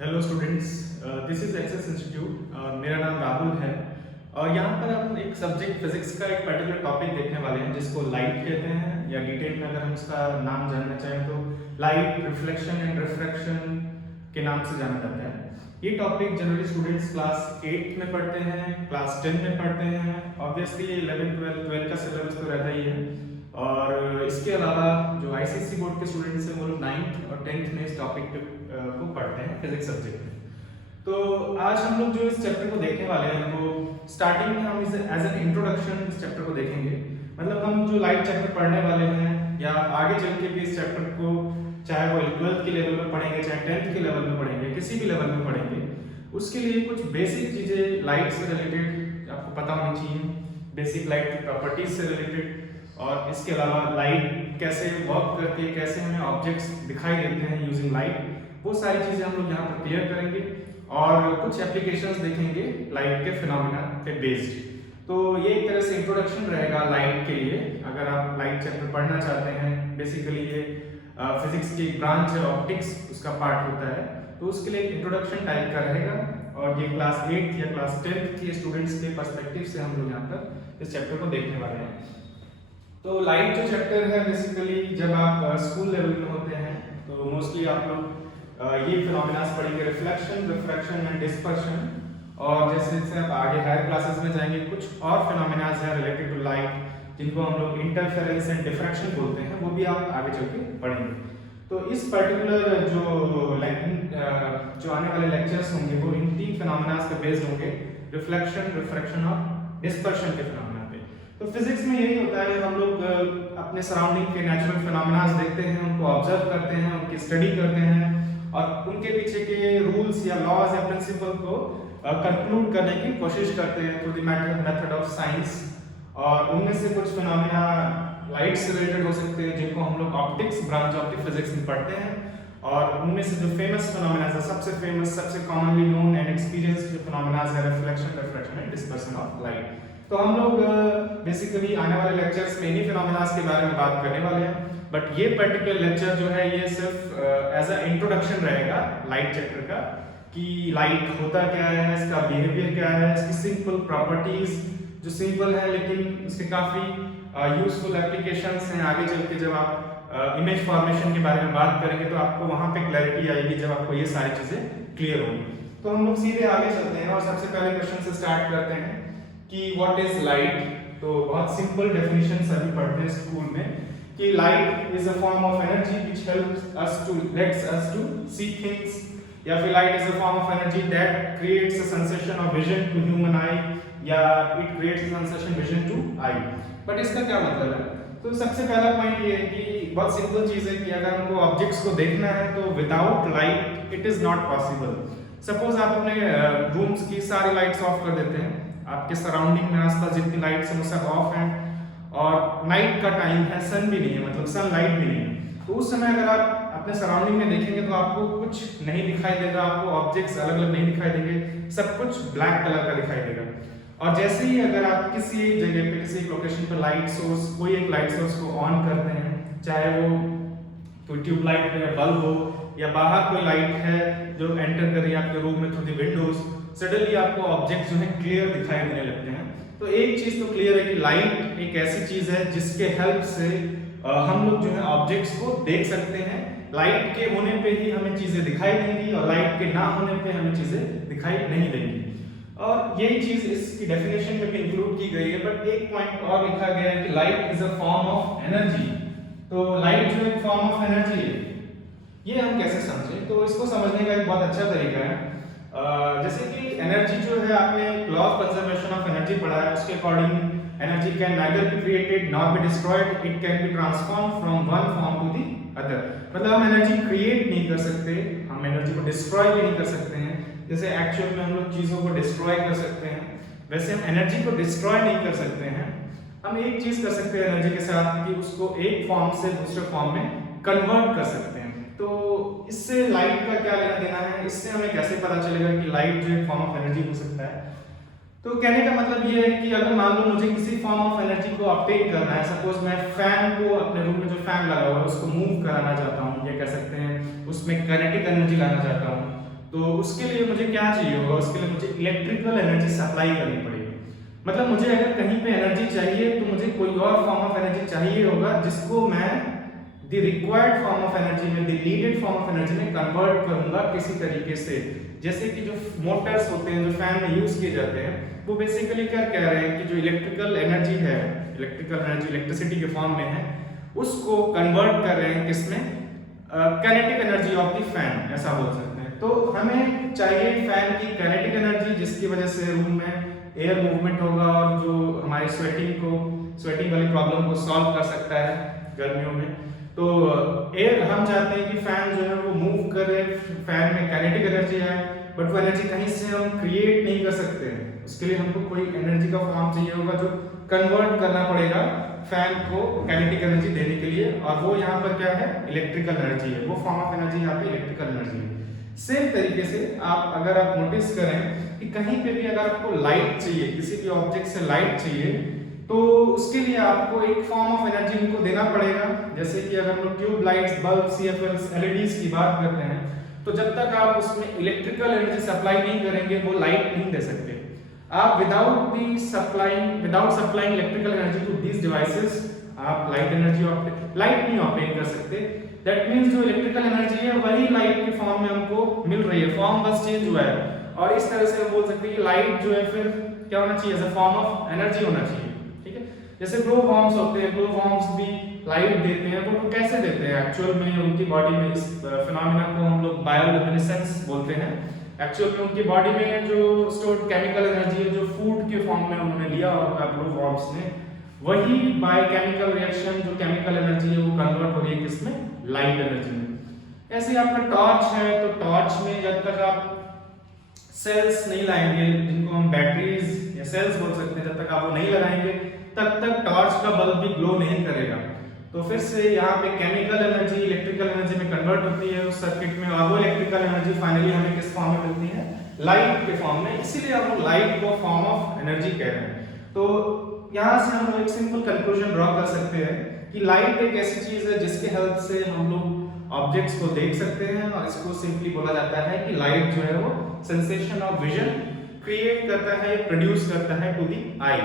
Hello students, this is Access Institute. मेरा नाम राहुल है और यहाँ पर हम एक सब्जेक्ट फिजिक्स का एक पर्टिकुलर टॉपिक देखने वाले हैं जिसको लाइट कहते हैं, या डिटेल में अगर हम उसका नाम जानना चाहें तो लाइट रिफ्लेक्शन एंड रिफ्रैक्शन के नाम से जाना जाता है। ये टॉपिक जनरली स्टूडेंट्स क्लास 8 में पढ़ते हैं, क्लास 10 में पढ़ते हैं। ऑब्वियसली 11, 12 का सिलेबस तो रहता ही है, और इसके अलावा जो आईसीएसई बोर्ड के स्टूडेंट्स हैं वो लोग 9th और 10th में इस टॉपिक को पढ़ते हैं फिजिक्स सब्जेक्ट में। तो आज हम लोग जो इस चैप्टर को देखने वाले हैं वो स्टार्टिंग में हम इसे एज एन इंट्रोडक्शन इस चैप्टर को देखेंगे। मतलब हम जो लाइट चैप्टर पढ़ने वाले हैं या आगे चल के भी इस चैप्टर को चाहे वो 12th के लेवल में पढ़ेंगे, चाहे 10th के लेवल में पढ़ेंगे, किसी भी लेवल में पढ़ेंगे, उसके लिए कुछ बेसिक चीज़ें लाइट से रिलेटेड आपको पता होनी चाहिए, बेसिक लाइट की प्रॉपर्टीज से रिलेटेड, और इसके अलावा लाइट कैसे वर्क करती है, कैसे हमें ऑब्जेक्ट्स दिखाई देते हैं यूजिंग लाइट, वो सारी चीज़ें हम लोग यहाँ पर क्लियर करेंगे और कुछ एप्लीकेशंस देखेंगे लाइट के फिनोमेना पे बेस्ड। तो ये एक तरह से इंट्रोडक्शन रहेगा लाइट के लिए। अगर आप लाइट चैप्टर पढ़ना चाहते हैं, बेसिकली ये फिजिक्स की एक ब्रांच है, ऑप्टिक्स उसका पार्ट होता है, तो उसके लिए इंट्रोडक्शन टाइप का रहेगा। और ये क्लास 8 या क्लास 10 के स्टूडेंट्स के पर्सपेक्टिव से हम लोग यहाँ पर इस चैप्टर को देखने वाले हैं। तो लाइट जो चैप्टर है, बेसिकली जब आप स्कूल लेवल में होते हैं तो मोस्टली आप लोग ये फिनोमेना पढ़ेंगे, रिफ्लेक्शन, रिफ्रैक्शन एंड डिस्पर्शन। और जैसे जैसे आप आगे हायर क्लासेस में जाएंगे, कुछ और फिनोमेना हैं रिलेटेड टू लाइट जिनको हम लोग इंटरफेरेंस एंड डिफ्रैक्शन बोलते हैं, वो भी आप आगे चल के पढ़ेंगे। तो इस पर्टिकुलर जो आने वाले लेक्चर्स होंगे वो इन तीन फिनोमेना पे बेस्ड होंगे, रिफ्लेक्शन, रिफ्रैक्शन और डिस्पर्शन के फिनोमेना पे। तो फिजिक्स में यही होता है, हम लोग अपने सराउंडिंग के नेचुरल फिनोमेना देखते हैं, उनको ऑब्जर्व करते हैं, उनकी स्टडी करते हैं और उनके पीछे के रूल्स या लॉज या प्रिंसिपल को कंक्लूड करने की कोशिश करते हैं through the method of science. और उनमें से कुछ फिनोमेना लाइट से रिलेटेड हो सकते हैं जिनको हम लोग optics branch of the physics में पढ़ते हैं, और उनमें से जो फेमस फिनोमेना है, सबसे फेमस, सबसे कॉमनली नोन एंड एक्सपीरियंस जो फिनोमेना है, reflection, refraction and dispersion of light. तो हम लोग बेसिकली आने वाले लेक्चर्स में इन्हीं फिनोमेना के बारे में बात करने वाले हैं। बट ये पर्टिकुलर लेक्चर जो है ये सिर्फ एज अ इंट्रोडक्शन रहेगा लाइट चैप्टर का, कि लाइट होता क्या है, इसका बिहेवियर क्या है, इसकी सिंपल प्रॉपर्टीज जो सिंपल है लेकिन इसके काफ़ी यूजफुल एप्लीकेशंस हैं। आगे चल के जब आप इमेज फॉर्मेशन के बारे में बात करेंगे तो आपको वहाँ पे क्लैरिटी आएगी जब आपको ये सारी चीज़ें क्लियर होंगी। तो हम लोग सीधे आगे चलते हैं और सबसे पहले क्वेश्चन से स्टार्ट करते हैं कि व्हाट इज लाइट। तो बहुत सिंपल डेफिनेशन सभी पढ़ते हैं स्कूल में कि light is a form of energy which helps us to see things, या फिर light is a form of energy that creates a sensation of vision to human eye, या it creates a sensation vision to eye. But इसका क्या मतलब है? तो सबसे पहला पॉइंट ये है कि बहुत सिंपल चीज है कि अगर हमको ऑब्जेक्ट्स को देखना है तो without light it is not possible. Suppose आप अपने रूम्स की सारी लाइट्स ऑफ कर देते हैं, आपके सराउंडिंग में आसपास जितनी लाइट्स हैं वो सब ऑफ हैं, और नाइट का टाइम है, सन भी नहीं है, मतलब सन लाइट भी नहीं है, तो उस समय अगर आप अपने सराउंडिंग में देखेंगे तो आपको कुछ नहीं दिखाई देगा, आपको ऑब्जेक्ट्स अलग अलग नहीं दिखाई देंगे, सब कुछ ब्लैक कलर का दिखाई देगा। और जैसे ही अगर आप किसी जगह पे, किसी लोकेशन पर लाइट सोर्स, कोई एक लाइट सोर्स को ऑन करते हैं, चाहे वो कोई ट्यूबलाइट हो या बल्ब हो, या बाहर कोई लाइट है जो एंटर कर रही है आपके रूम में थ्रू द विंडोज, सडनली आपको ऑब्जेक्ट्स जो है क्लियर दिखाई देने लगते हैं। तो एक चीज तो क्लियर है कि लाइट एक ऐसी चीज है जिसके हेल्प से हम लोग जो है ऑब्जेक्ट्स को देख सकते हैं। लाइट के होने पे ही हमें चीजें दिखाई देंगी और लाइट के ना होने पे हमें चीजें दिखाई नहीं देंगी, और यही चीज इसकी डेफिनेशन में भी इंक्लूड की गई है। बट एक पॉइंट और लिखा गया है कि light is a form of energy. तो लाइट जो एक फॉर्म ऑफ एनर्जी है, ये हम कैसे समझें? तो इसको समझने का एक बहुत अच्छा तरीका है, जैसे कि एनर्जी जो है, आपने law of conservation of energy पढ़ा है, उसके according energy can neither be created nor be destroyed, it can be transform from one form to the other. मतलब हम एनर्जी क्रिएट नहीं कर सकते, हम एनर्जी को डिस्ट्रॉय भी नहीं कर सकते हैं। जैसे एक्चुअल में हम लोग चीजों को डिस्ट्रॉय कर सकते हैं, वैसे हम एनर्जी को डिस्ट्रॉय नहीं कर सकते हैं। हम एक चीज कर सकते हैं एनर्जी के साथ कि उसको एक फॉर्म से दूसरे फॉर्म में कन्वर्ट कर सकते हैं। तो इससे लाइट का क्या लेना देना है, इससे हमें कैसे पता चलेगा कि लाइट जो एक फॉर्म ऑफ एनर्जी हो सकता है? तो कहने का मतलब ये है कि अगर मान लो मुझे किसी फॉर्म ऑफ एनर्जी को ऑब्टेन करना है, सपोज मैं फैन को, अपने रूम में जो फैन लगा हुआ है उसको मूव कराना चाहता हूँ, ये कह सकते हैं उसमें काइनेटिक एनर्जी लाना चाहता हूँ, तो उसके लिए मुझे क्या चाहिए होगा, उसके लिए मुझे इलेक्ट्रिकल एनर्जी सप्लाई करनी पड़ेगी। मतलब मुझे अगर कहीं पे एनर्जी चाहिए तो मुझे कोई और फॉर्म ऑफ एनर्जी चाहिए होगा जिसको मैं the required form of energy में, the needed form of energy में कन्वर्ट करूंगा किसी तरीके से। जैसे कि जो मोटर्स होते हैं जो फैन में यूज किए जाते हैं, वो बेसिकली क्या कह रहे हैं कि जो इलेक्ट्रिकल एनर्जी है, इलेक्ट्रिकल एनर्जी इलेक्ट्रिसिटी के फॉर्म में है, उसको कन्वर्ट कर रहे हैं किसमें, kinetic energy of the fan, ऐसा बोल सकते हैं। तो हमें चाहिए फैन की काइनेटिक एनर्जी जिसकी वजह से रूम में एयर मूवमेंट होगा और जो हमारी स्वेटिंग वाली प्रॉब्लम को सॉल्व कर सकता है गर्मियों में। तो एयर हम चाहते हैं कि फैन जो है वो मूव करे, फैन में काइनेटिक एनर्जी आए, बट वो एनर्जी कहीं से हम क्रिएट नहीं कर सकते हैं। उसके लिए हमको कोई एनर्जी का फॉर्म चाहिए होगा जो कन्वर्ट करना पड़ेगा फैन को काइनेटिक एनर्जी देने के लिए, और वो यहाँ पर क्या है, इलेक्ट्रिकल एनर्जी है। वो फॉर्म ऑफ एनर्जी यहाँ पे इलेक्ट्रिकल एनर्जी है। सेम तरीके से अगर आप नोटिस करें कि कहीं पे भी अगर आपको लाइट चाहिए, किसी भी ऑब्जेक्ट से लाइट चाहिए, तो उसके लिए आपको एक फॉर्म ऑफ एनर्जी उनको देना पड़ेगा। जैसे कि अगर हम लोग ट्यूब लाइट्स, बल्ब, सीएफएल्स, एलईडीज की बात करते हैं, तो जब तक आप उसमें इलेक्ट्रिकल एनर्जी सप्लाई नहीं करेंगे वो लाइट नहीं दे सकते। आप without supplying electrical energy to these devices आप लाइट नहीं ऑपरेट कर सकते। दैट मींस जो इलेक्ट्रिकल एनर्जी है वही लाइट के फॉर्म में हमको मिल रही है, फॉर्म बस चेंज हुआ है। और इस तरह से हम बोल सकते हैं कि लाइट जो है फिर क्या होना चाहिए, as a form of energy होना चाहिए। ठीक है, जैसे ग्लो वॉर्म्स होते हैं, ग्लो वॉर्म्स भी लाइट देते हैं, तो वो कैसे देते हैं एक्चुअल में उनकी बॉडी में। इस फिनोमेना को हम लोग बायोलुमिनेसेंस बोलते हैं। एक्चुअल में उनकी बॉडी में जो स्टोर्ड केमिकल एनर्जी है, जो फूड के फॉर्म में उन्होंने लिया होगा ग्लो वॉर्म्स ने, वही बाय केमिकल रिएक्शन जो केमिकल एनर्जी है वो कन्वर्ट हो रही है किसमें, लाइट एनर्जी में। ऐसे आपका टॉर्च है, तो टॉर्च में जब तक आप सेल्स नहीं लाएंगे, जिनको हम बैटरीज या सेल्स बोल सकते हैं, जब तक आप वो नहीं लगाएंगे तब तक टॉर्च का बल्ब भी ग्लो नहीं करेगा। तो फिर से यहाँ पे केमिकल एनर्जी इलेक्ट्रिकल एनर्जी में कन्वर्ट होती है उस सर्किट में, और वो इलेक्ट्रिकल एनर्जी फाइनली हमें किस फॉर्म में मिलती है, लाइट के फॉर्म में। इसीलिए हम लोग लाइट को फॉर्म ऑफ एनर्जी कह रहे हैं। तो यहाँ से हम लोग एक सिंपल कंक्लूजन ड्रॉ कर सकते हैं कि लाइट एक ऐसी चीज है जिसके हेल्प से हम लोग ऑब्जेक्ट्स को देख सकते हैं, और इसको सिंपली बोला जाता है कि लाइट जो है वो सेंसेशन ऑफ विजन क्रिएट करता है, प्रोड्यूस करता है टू दी आई,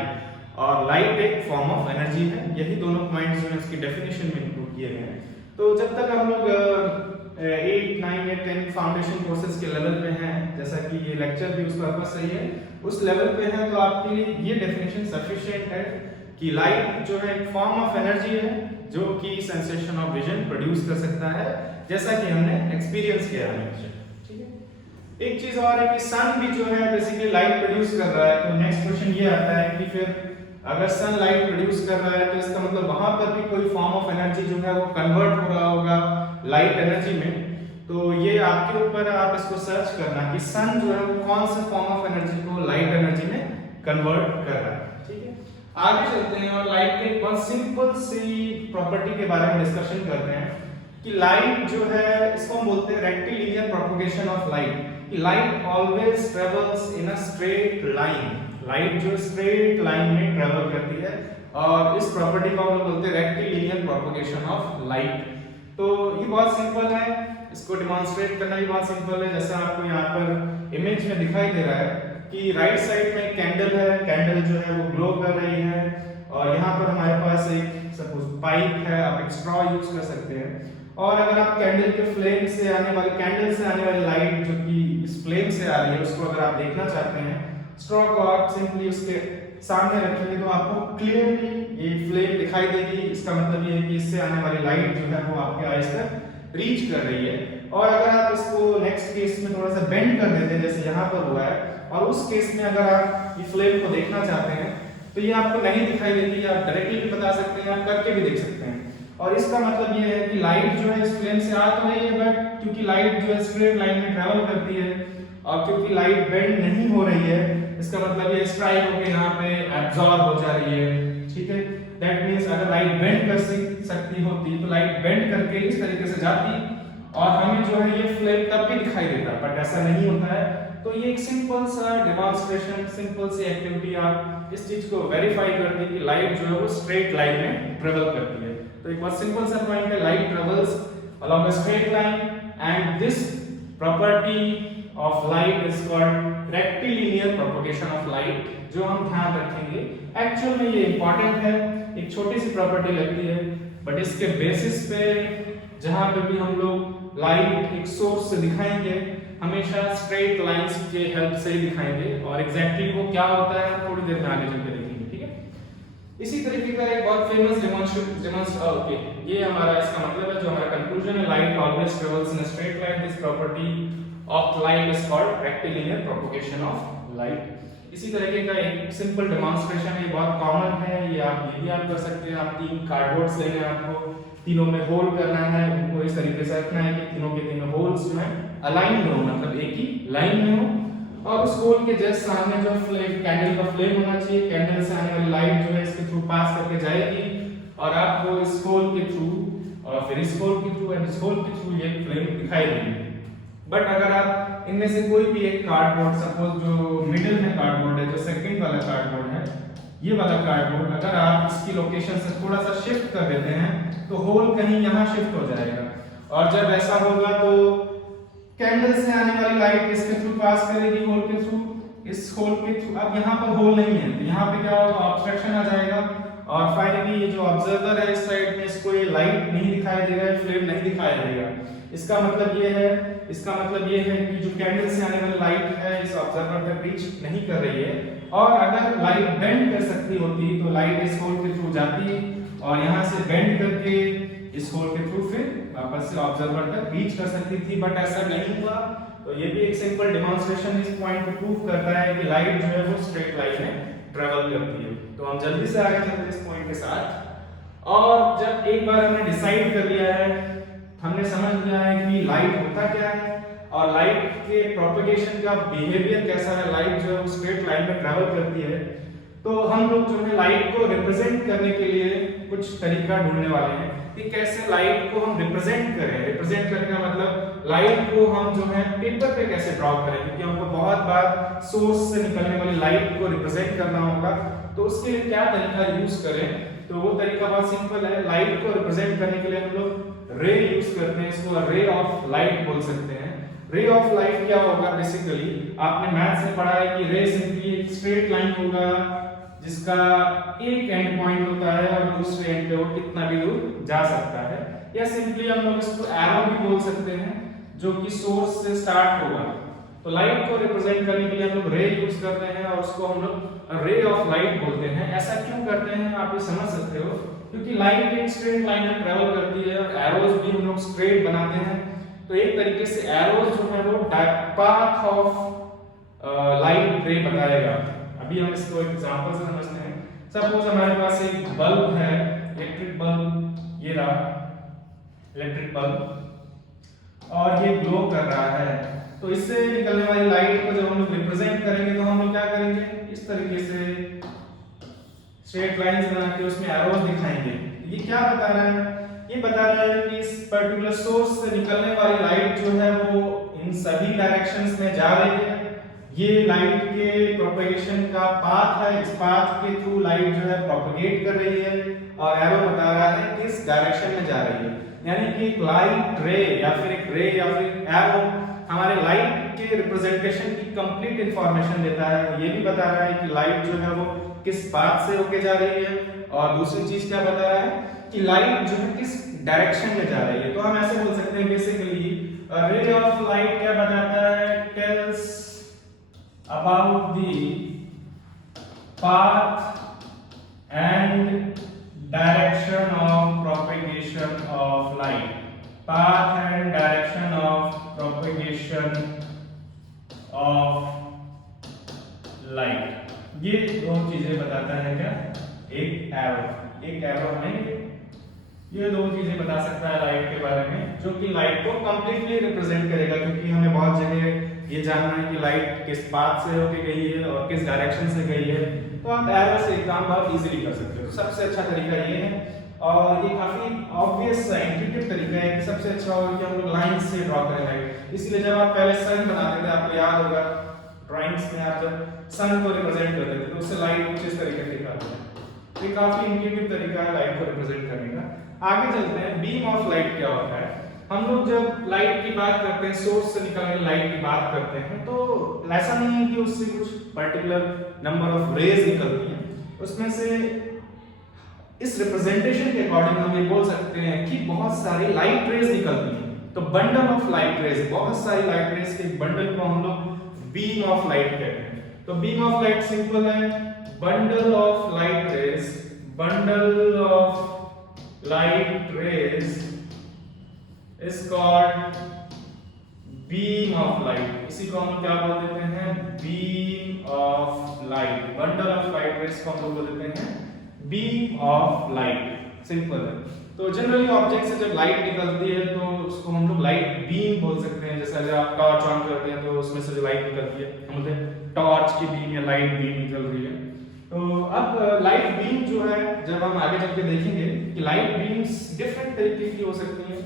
और लाइट एक फॉर्म ऑफ एनर्जी है। यही दोनों पॉइंट्स जो है इसकी डेफिनेशन में इंक्लूड किए गए हैं। तो जब तक हम लोग 8, 9 या 10 फाउंडेशन कोर्सेज के लेवल पे हैं, जैसा कि ये लेक्चर भी उस पर्पस से ही है, उस लेवल पे है, तो आपके लिए ये डेफिनेशन सफिशिएंट है कि लाइट जो है एक फॉर्म ऑफ एनर्जी है जो कि सेंसेशन ऑफ विजन प्रोड्यूस कर सकता है, जैसा कि हमने एक्सपीरियंस किया है। ठीक है, एक चीज और है कि सन भी जो है बेसिकली लाइट प्रोड्यूस कर रहा है। तो नेक्स्ट क्वेश्चन ये आता है कि फिर अगर सन लाइट प्रोड्यूस कर रहा है तो इसका मतलब वहां पर भी कोई फॉर्म ऑफ एनर्जी जो है वो कन्वर्ट हो रहा होगा लाइट एनर्जी में। तो ये आपके ऊपर है, आप इसको सर्च करना कि सन जो है वो कौन से फॉर्म ऑफ एनर्जी को लाइट एनर्जी में कन्वर्ट कर रहा है। ठीक है, आगे चलते हैं और लाइट के बहुत सिंपल सी प्रॉपर्टी के बारे में डिस्कशन करते हैं कि लाइट जो है इसको हम बोलते हैं रेक्टिलिनियर प्रोपगेशन ऑफ लाइट, कि light always travels in a straight line. Light जो स्ट्रेट लाइन में ट्रेवल करती है, और इस प्रॉपर्टी को हम लोग बोलते हैं रेक्टिलिनियर प्रोपगेशन ऑफ लाइट। तो ये बहुत सिंपल है, इसको डिमॉन्स्ट्रेट करना भी बहुत सिंपल है। जैसा आपको यहाँ पर इमेज में दिखाई दे रहा है कि राइट साइड में कैंडल है, कैंडल जो है वो ग्लो कर रही है, और यहाँ पर हमारे पास एक सपोज पाइप है, आप एक स्ट्रॉ यूज कर सकते हैं। और अगर आप कैंडल के फ्लेम से आने वाली, कैंडल से आने वाली लाइट जो कि इस फ्लेम से आ रही है, उसको अगर आप देखना चाहते हैं, स्ट्रॉ को आप सिंपली उसके सामने रखेंगे तो आपको क्लियरली ये फ्लेम दिखाई देगी। इसका मतलब ये है कि इससे आने वाली लाइट जो है वो आपके आईज तक रीच कर रही है। और अगर आप इसको नेक्स्ट केस में थोड़ा सा बेंड कर देते हैं, जैसे यहाँ पर हुआ है, और उस केस में अगर आप ये फ्लेम को देखना चाहते हैं तो ये आपको नहीं दिखाई देती, आप डायरेक्टली भी बता सकते हैं, आप करके भी देख सकते हैं। और इसका मतलब ये है कि लाइट जो है इस फ्लेम से आ तो रही है, बट क्योंकि लाइट जो है स्ट्रेट लाइन में ट्रैवल करती है, और क्योंकि लाइट बेंड नहीं हो रही है, इसका मतलब ये स्ट्राइक होकर यहाँ पे एब्जॉर्ब हो जा रही है। ठीक है, दैट मींस अगर लाइट बेंड कर सकती होती तो लाइट बेंड करके इस तरीके से जाती, और हमें जो है ये फ्लेम तब भी दिखाई देता, बट ऐसा नहीं होता है। तो ये एक सिंपल सा डेमोंस्ट्रेशन, सिंपल सी एक्टिविटी आप इस चीज को वेरीफाई करती है कि लाइट जो है वो स्ट्रेट लाइन में ट्रेवल करती है। तो एक बहुत सिंपल सा पॉइंट है, light travels along a straight line, and this property of light is called rectilinear propagation of light, जो हम ध्यान रखेंगे। एक्चुअल में ये इंपॉर्टेंट है, एक छोटी सी प्रॉपर्टी लगती है, बट इसके बेसिस पे जहां पे भी हम लोग लाइट एक सोर्स से दिखाएंगे हमेशा स्ट्रेट लाइंस के हेल्प से ही दिखाएंगे, और एग्जैक्टली वो क्या होता है थोड़ी देर में आगे चलकर देखेंगे, ठीक है। इसी तरीके का एक बहुत फेमस ओके, ये हमारा इसका मतलब है, जो हमारा कंक्लूजन है, light always travels in a straight line, this property of light is called rectilinear propagation of light. इसी तरीके का एक सिंपल डेमोंस्ट्रेशन है, बहुत कॉमन है, ये भी आप कर सकते हैं। आप 3 कार्डबोर्ड्स लेने हैं, आपको तीनों में होल करना है, उनको इस तरीके से रखना है कि तीनों के तीनों होल्स जो है अलाइन में हो, मतलब एक ही लाइन में हो, और उस होल के जस्ट सामने जो फ्लेम, कैंडल का फ्लेम होना चाहिए, कैंडल से आने वाली लाइट जो है इसके थ्रू पास करके जाएगी, और आपको इस होल के थ्रू और फिर इस होल के थ्रू एंड इस होल के थ्रू ये फ्लेम दिखाई देगी। बट अगर आप इनमें से कोई भी एक कार्डबोर्ड, सपोज जो मिडिल में कार्डबोर्ड है, जो सेकंड वाला कार्डबोर्ड है, ये वाला कार्डबोर्ड, अगर आप इसकी लोकेशन से थोड़ा सा शिफ्ट कर देते हैं तो होल कहीं यहाँ शिफ्ट हो जाएगा, और जब ऐसा होगा तो कैंडल से आने वाली लाइट इसके थ्रू पास करेगी होल के थ्रू, इस होल के थ्रू। अब यहाँ पर होल नहीं है तो यहाँ पे क्या होगा, ऑब्स्ट्रक्शन आ जाएगा, और फाइनली ये जो ऑब्जर्वर है इस साइड में, इसको ये लाइट नहीं दिखाई देगा, फ्लेम नहीं दिखाई देगा। इसका मतलब ये है कि जो कैंडल से आने वाली लाइट है इस ऑब्जर्वर तक रीच नहीं कर रही है, और अगर लाइट बेंड कर सकती होती तो लाइट इस होल के थ्रू जाती और यहाँ से बेंड करके इस होल के थ्रू फिर वापस से ऑब्जर्वर तक रीच कर सकती थी, बट ऐसा नहीं हुआ। तो ये भी एक सिंपल डेमोंस्ट्रेशन इस पॉइंट को प्रूव करता है कि लाइट जो है वो स्ट्रेट लाइन में ट्रेवल करती है। तो हम जल्दी से आगे चलते हैं इस पॉइंट के साथ। और जब एक बार हमने डिसाइड कर लिया है, हमने समझ लिया है कि लाइट होता क्या है और लाइट के प्रोपगेशन का बिहेवियर कैसा है, लाइट जो है स्ट्रेट लाइन में ट्रैवल करती है, तो हम लोग जो है लाइट को रिप्रेजेंट करने के लिए कुछ तरीका ढूंढने वाले हैं कि कैसे लाइट को हम रिप्रेजेंट करें। रिप्रेजेंट करने का मतलब लाइट को हम जो है पेपर पे कैसे ड्रॉ करें, क्योंकि हमको बहुत बार सोर्स से निकलने वाली लाइट को रिप्रेजेंट करना होगा, तो उसके लिए क्या तरीका यूज करें। तो वो तरीका बहुत सिंपल है। लाइट को रिप्रेजेंट करने के लिए हम लोग रे यूज करते हैं, इसको रे ऑफ लाइट बोल सकते हैं। रे ऑफ लाइट क्या होगा, बेसिकली आपने मैथ्स में पढ़ा है कि रे सिंपली एक स्ट्रेट लाइन होगा जिसका एक एंड पॉइंट होता है और दूसरे एंड पे वो कितना भी दूर जा सकता है, या सिंपली हम लोग इसको एरो भी बोल सकते हैं जो कि सोर्स से स्टार्ट होगा। तो लाइट को रिप्रेजेंट करने के लिए हम लोग रे यूज करते हैं और उसको हम लोग रे ऑफ लाइट बोलते हैं। ऐसा क्यों करते हैं आप ये समझ सकते हो, क्योंकि लाइट एक स्ट्रेट लाइन में ट्रेवल करती है और एरोज भी हम लोग स्ट्रेट बनाते हैं। तो एक तरीके से एरोज जो है वो पाथ ऑफ लाइट रे बताएगा। अभी हम इसको एक एग्जांपल से समझते हैं। सपोज हमारे पास एक बल्ब है, इलेक्ट्रिक बल्ब, ये रहा इलेक्ट्रिक बल्ब, और ये ग्लो कर रहा है। तो इससे निकलने वाली लाइट को जब हम लोग रिप्रेजेंट करेंगे तो हम लोग क्या करेंगे, इस तरीके से स्ट्रेट लाइंस बना के उसमें एरोज दिखाएंगे। ये क्या बता रहा है, ये बता रहा है कि इस पर्टिकुलर सोर्स से निकलने वाली लाइट जो है वो इन सभी डायरेक्शंस में जा रही है। ये लाइट के प्रोपगेशन का पाथ है, इस पाथ के थ्रू लाइट जो है प्रोपगेट कर रही है, और एरो बता रहा है किस डायरेक्शन में जा रही है। यानी कि एक लाइट रे या फिर एक रे या फिर एरो हमारे लाइट के रिप्रेजेंटेशन की कंप्लीट इंफॉर्मेशन देता है। ये भी बता रहा है कि लाइट जो है वो किस पाथ से होके जा रही है, और दूसरी चीज क्या बता रहा है कि लाइट जो है किस डायरेक्शन में जा रही है। तो हम ऐसे बोल सकते हैं बेसिकली रे ऑफ लाइट क्या बताता है, tales about the path and direction of propagation of light, path and direction of propagation of light। ये दो चीजें बताता है क्या, एक एरो हमें ये दो चीजें बता सकता है लाइट के बारे में, जो कि लाइट को कंप्लीटली रिप्रेजेंट करेगा। क्योंकि हमें बहुत जगह ये जानना है कि लाइट किस पाथ से होके गई है और किस डायरेक्शन से गई है, तो आप एरो से काम बहुत इजीली कर सकते हो। तो सबसे अच्छा तरीका ये है, और ये काफी ऑब्वियस इंट्यूटिव तरीका है कि सबसे अच्छा होगा कि हम लोग लाइन से ड्रॉ करें लाइट। इसलिए जब आप पहले सन बनाते थे, आपको याद होगा ड्राइंग्स में आप जब सन को रिप्रेजेंट करते थे तो उससे लाइट कुछ इस तरीके से दिखाते हैं। ये काफी इंट्यूटिव तरीका है लाइट को रिप्रेजेंट करने का। आगे चलते हैं, बीम ऑफ लाइट क्या होता है। हम लोग जब लाइट की बात करते हैं, सोर्स से निकलने वाली लाइट की बात करते हैं, तो ऐसा नहीं है कि उससे कुछ पर्टिकुलर नंबर ऑफ रेज निकलती हैं। उसमें से इस रिप्रेजेंटेशन के अकॉर्डिंग हम ये बोल सकते हैं कि बहुत सारी लाइट रेज निकलती हैं। तो बंडल ऑफ लाइट रेज, बहुत सारी लाइट रेज के बंडल को हम लोग बीम ऑफ लाइट कहते हैं। तो बीम ऑफ लाइट सिंपल है, bundle of light rays, bundle of light rays is called beam of light। इसी को हम क्या बोल देते हैं, beam of light। bundle of light rays को हम बोल देते हैं beam of light। सिंपल है। तो जनरली ऑब्जेक्ट से जब लाइट निकलती है तो उसको हम लोग लाइट बीम बोल सकते हैं। जैसे जब आप टॉर्च ऑन करते हैं तो उसमें से जो लाइट निकलती है हम बोलते हैं टॉर्च की बीम या लाइट बीम निकल रही है। तो अब लाइट बीम जो है, जब हम आगे चल के देखेंगे कि लाइट बीम्स डिफरेंट तरीके की हो सकती हैं।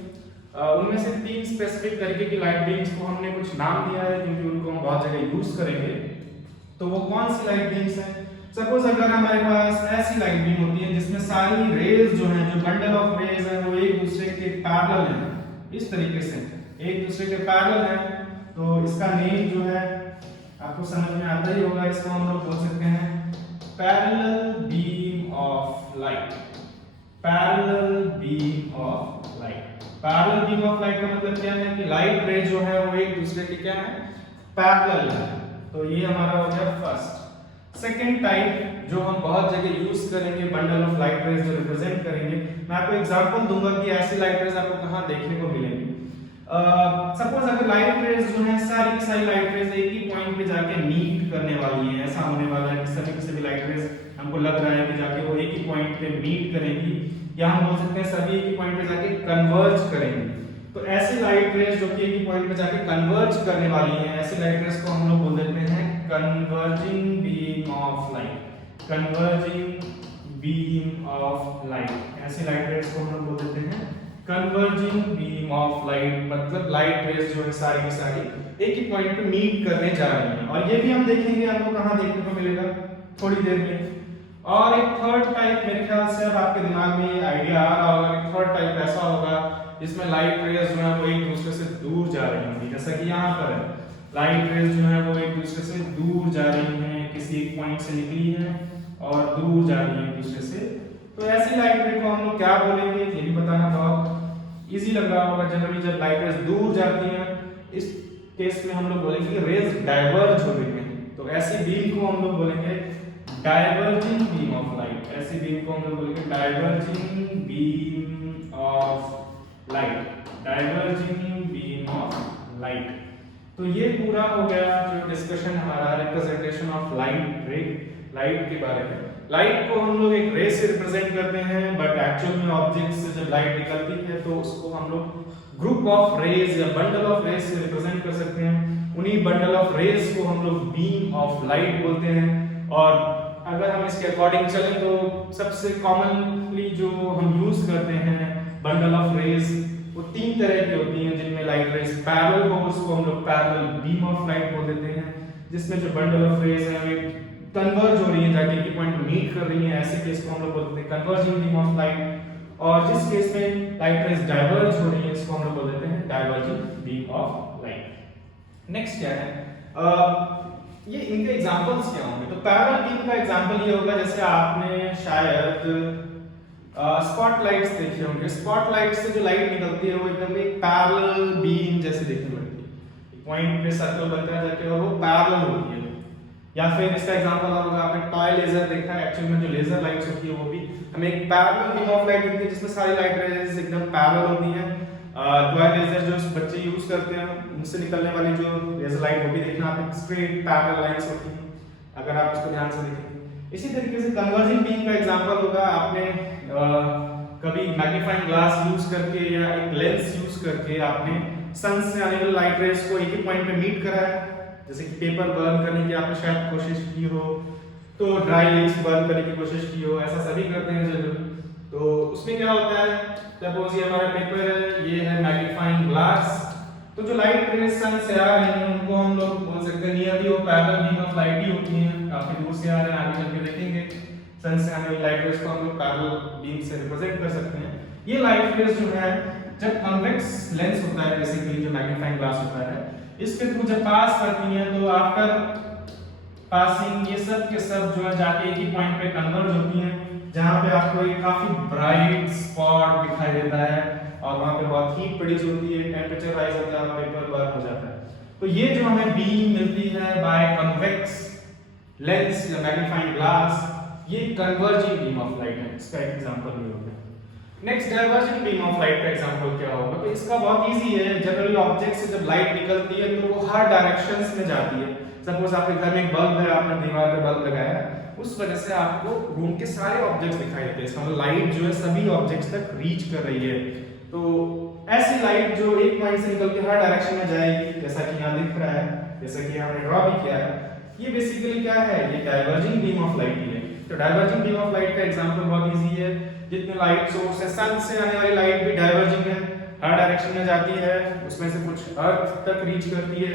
उनमें से 3 स्पेसिफिक तरीके की लाइट बीम्स को हमने कुछ नाम दिया है क्योंकि उनको हम बहुत जगह यूज करेंगे। तो वो कौन सी लाइट बीम्स हैं? सपोज अगर हमारे पास ऐसी लाइट बीम होती है जिसमें सारी रेज जो हैं, जो बंडल ऑफ रेज हैं, वो एक दूसरे के पैरेलल हैं, इस तरीके से एक दूसरे के पैरेलल हैं, तो इसका नेम जो है आपको समझ में आता ही होगा। इसको हम लोग बोल सकते हैं parallel beam of light. Parallel beam of light. Parallel beam of light का मतलब क्या है कि लाइट रे जो है वो एक दूसरे के क्या है, पैरेलल है। तो ये हमारा हो गया फर्स्ट। सेकंड टाइप जो हम बहुत जगह यूज करेंगे, बंडल ऑफ लाइट रेज जो रिप्रेजेंट करेंगे, मैं आपको एग्जांपल दूंगा कि ऐसी लाइट रेज आपको कहां देखने को मिलेंगी। सपोज अगर लाइट रेज जो है, सारी की सारी लाइट रेज एक ही पॉइंट पे जाके मीट करने वाली है, ऐसा होने वाला है कि सभी की सभी लाइट रेज हमको लग रहा है कि जाके वो एक ही पॉइंट पे मीट करेंगी, या हम बोल सकते हैं सभी एक ही पॉइंट पे जाके कन्वर्ज करेंगे। तो ऐसी लाइट रेज जो कि एक ही पॉइंट पे जाके कन्वर्ज करने वाली हैं, ऐसी लाइट रेज को हम लोग बोल देते हैं converging beam of light. Converging beam of light, ऐसी लाइट रेज को हम लोग बोल देते हैं कन्वर्जिंग बीम ऑफ लाइट। मतलब लाइट रेज जो है सारी की सारी एक ही पॉइंट पे मीट करने जा रही हैं। और ये भी हम देखेंगे आपको कहां देखने को मिलेगा थोड़ी देर में। और एक थर्ड टाइप, मेरे ख्याल से अब आपके दिमाग में ये आइडिया आ रहा होगा कि थर्ड टाइप ऐसा होगा जिसमें लाइट रेज जो है वो एक दूसरे से दूर जा रही होंगी। जैसा कि यहाँ पर है, लाइट रेज जो है वो एक दूसरे से दूर जा रही हैं, किसी एक पॉइंट से निकली हैं और दूर जा रही हैं एक दूसरे से। तो ऐसी लाइट रे को हम लोग क्या बोलेंगे, ये भी बताना बहुत इजी लग रहा होगा। जनरली जब लाइट रेज दूर जाती हैं, इस केस में हम लोग बोलेंगे कि रेज डाइवर्ज हो रही हैं। तो ऐसी बीम को हम लोग बोलेंगे डाइवर्जिंग बीम ऑफ लाइट। ऐसी बीम को हम लोग बोलेंगे diverging beam of light. Diverging beam of light. तो ये पूरा हो गया जो डिस्कशन हमारा रिप्रेजेंटेशन ऑफ लाइट रे, लाइट के बारे में। लाइट को हम लोग एक रे से रिप्रेजेंट करते हैं, बट एक्चुअल में ऑब्जेक्ट से जब लाइट निकलती है तो उसको हम लोग ग्रुप ऑफ रेज या बंडल ऑफ रेज से रिप्रेजेंट कर सकते हैं। उन्हीं बंडल ऑफ रेज को हम लोग बीम ऑफ लाइट बोलते हैं। और अगर हम इसके अकॉर्डिंग चलें तो सबसे कॉमनली जो हम यूज करते हैं बंडल ऑफ रेज, वो 3 तरह की होती हैं जिनमें लाइट रेज पैरेलल हो, उसको हम लोग पैरेलल बीम ऑफ लाइट बोल देते हैं। जिसमें जो बंडल ऑफ रेज है वे कन्वर्ज हो रही है, जाके एक पॉइंट मीट कर रही है, ऐसे केस को हम लोग बोलते हैं कन्वर्जिंग बीम ऑफ लाइट। और जिस केस में लाइट रेज डाइवर्ज हो रही है, इसको हम लोग बोल देते हैं diverging beam of light. Next क्या है, ये इनके एग्जांपल्स क्या होंगे। तो पैरेलल बीम का एग्जांपल ये होगा, जैसे आपने शायद स्पॉटलाइट्स देखे होंगे। स्पॉटलाइट से जो लाइट निकलती है वो एकदम एक पैरेलल बीम जैसे दिखने लगती है, एक पॉइंट पे सर्कल बनता है जाके और वो पैरेलल होती है। या फिर इसका एग्जांपल होगा, आपने टॉय लेजर देखा है, एक्चुअल में जो लेजर लाइट्स होती है वो भी हमें एक पैरेलल बीम ऑफ लाइट मिलती है जिसमें सारी लाइट रेज एकदम पैरेलल होती हैं। टॉय लेजर जो बच्चे यूज करते हैं, उनसे निकलने वाली जो लेजर लाइट वो भी देखना आपने स्ट्रेट पैरेलल लाइंस होती हैं, अगर आप इसको ध्यान से देखें। इसी तरीके से कन्वर्जिंग बीम का एग्जांपल होगा, आपने कभी मैग्नीफाइंग ग्लास यूज करके या एक लेंस यूज करके आपने सन से आने वाली लाइट रेज को एक ही पॉइंट पे मीट करा है। जैसे कि पेपर बर्न करने की आपने शायद कोशिश की हो, तो ड्राई लिप्स बर्न करने की कोशिश की हो, ऐसा सभी करते हैं जनरली। तो उसमें क्या होता है, सपोज ये हमारा पेपर है, ये है मैग्नीफाइंग ग्लास, तो जो लाइट रेज सन से आ रही हैं उनको हम लोग बोल सकते हैं नियरली वो पैरेलल बीम ऑफ लाइट ही होती हैं। काफी दूर से आ रहे हैं, आगे चल के देखेंगे सन से आने वाली लाइट रेज को हम लोग पैरेलल बीम से रिप्रेजेंट कर सकते हैं। ये लाइट रेज जो है जब कॉन्वेक्स लेंस होता है बेसिकली जो मैग्नीफाइंग ग्लास होता है, इसके थ्रू जब पास करती है तो आफ्टर पासिंग ये सब के सब जो है जाके एक ही पॉइंट पे कन्वर्ज होती हैं, जहां पे आपको एक काफी ब्राइट स्पॉट दिखाई देता है और वहां पे बहुत हीट प्रोड्यूस होती है, टेंपरेचर राइज होता है, पेपर बर्न हो जाता है। तो ये जो हमें बीम मिलती है बाय कन्वेक्स लेंस या मैग्नीफाइंग ग्लास, ये कन्वर्जिंग बीम ऑफ लाइट है। इसका एक एग्जांपल ये हो गया। Next diverging beam of light का एग्जांपल क्या होगा? तो इसका बहुत इजी है। जनरली ऑब्जेक्ट से जब लाइट निकलती है तो वो हर डायरेक्शंस में जाती है। सपोज आपके घर में एक बल्ब है, आपने दीवार पे बल्ब लगाया, उस वजह से आपको रूम के सारे ऑब्जेक्ट्स दिखाई देते हैं। इसका मतलब लाइट जो है सभी ऑब्जेक्ट्स तक रीच कर रही है। तो ऐसी लाइट जो एक पॉइंट से निकल के हर डायरेक्शन में जाएगी, जैसा कि यहाँ दिख रहा है, जैसा कि हमने ड्रॉ भी किया है, ये बेसिकली क्या है? ये डाइवर्जिंग बीम ऑफ लाइट ही है। तो डाइवर्जिंग बीम ऑफ लाइट का एग्जांपल बहुत इजी है। जितने लाइट सोर्स है, सन से आने वाली लाइट भी डाइवर्जिंग है, हर डायरेक्शन में जाती है, उसमें से कुछ अर्थ तक रीच करती है।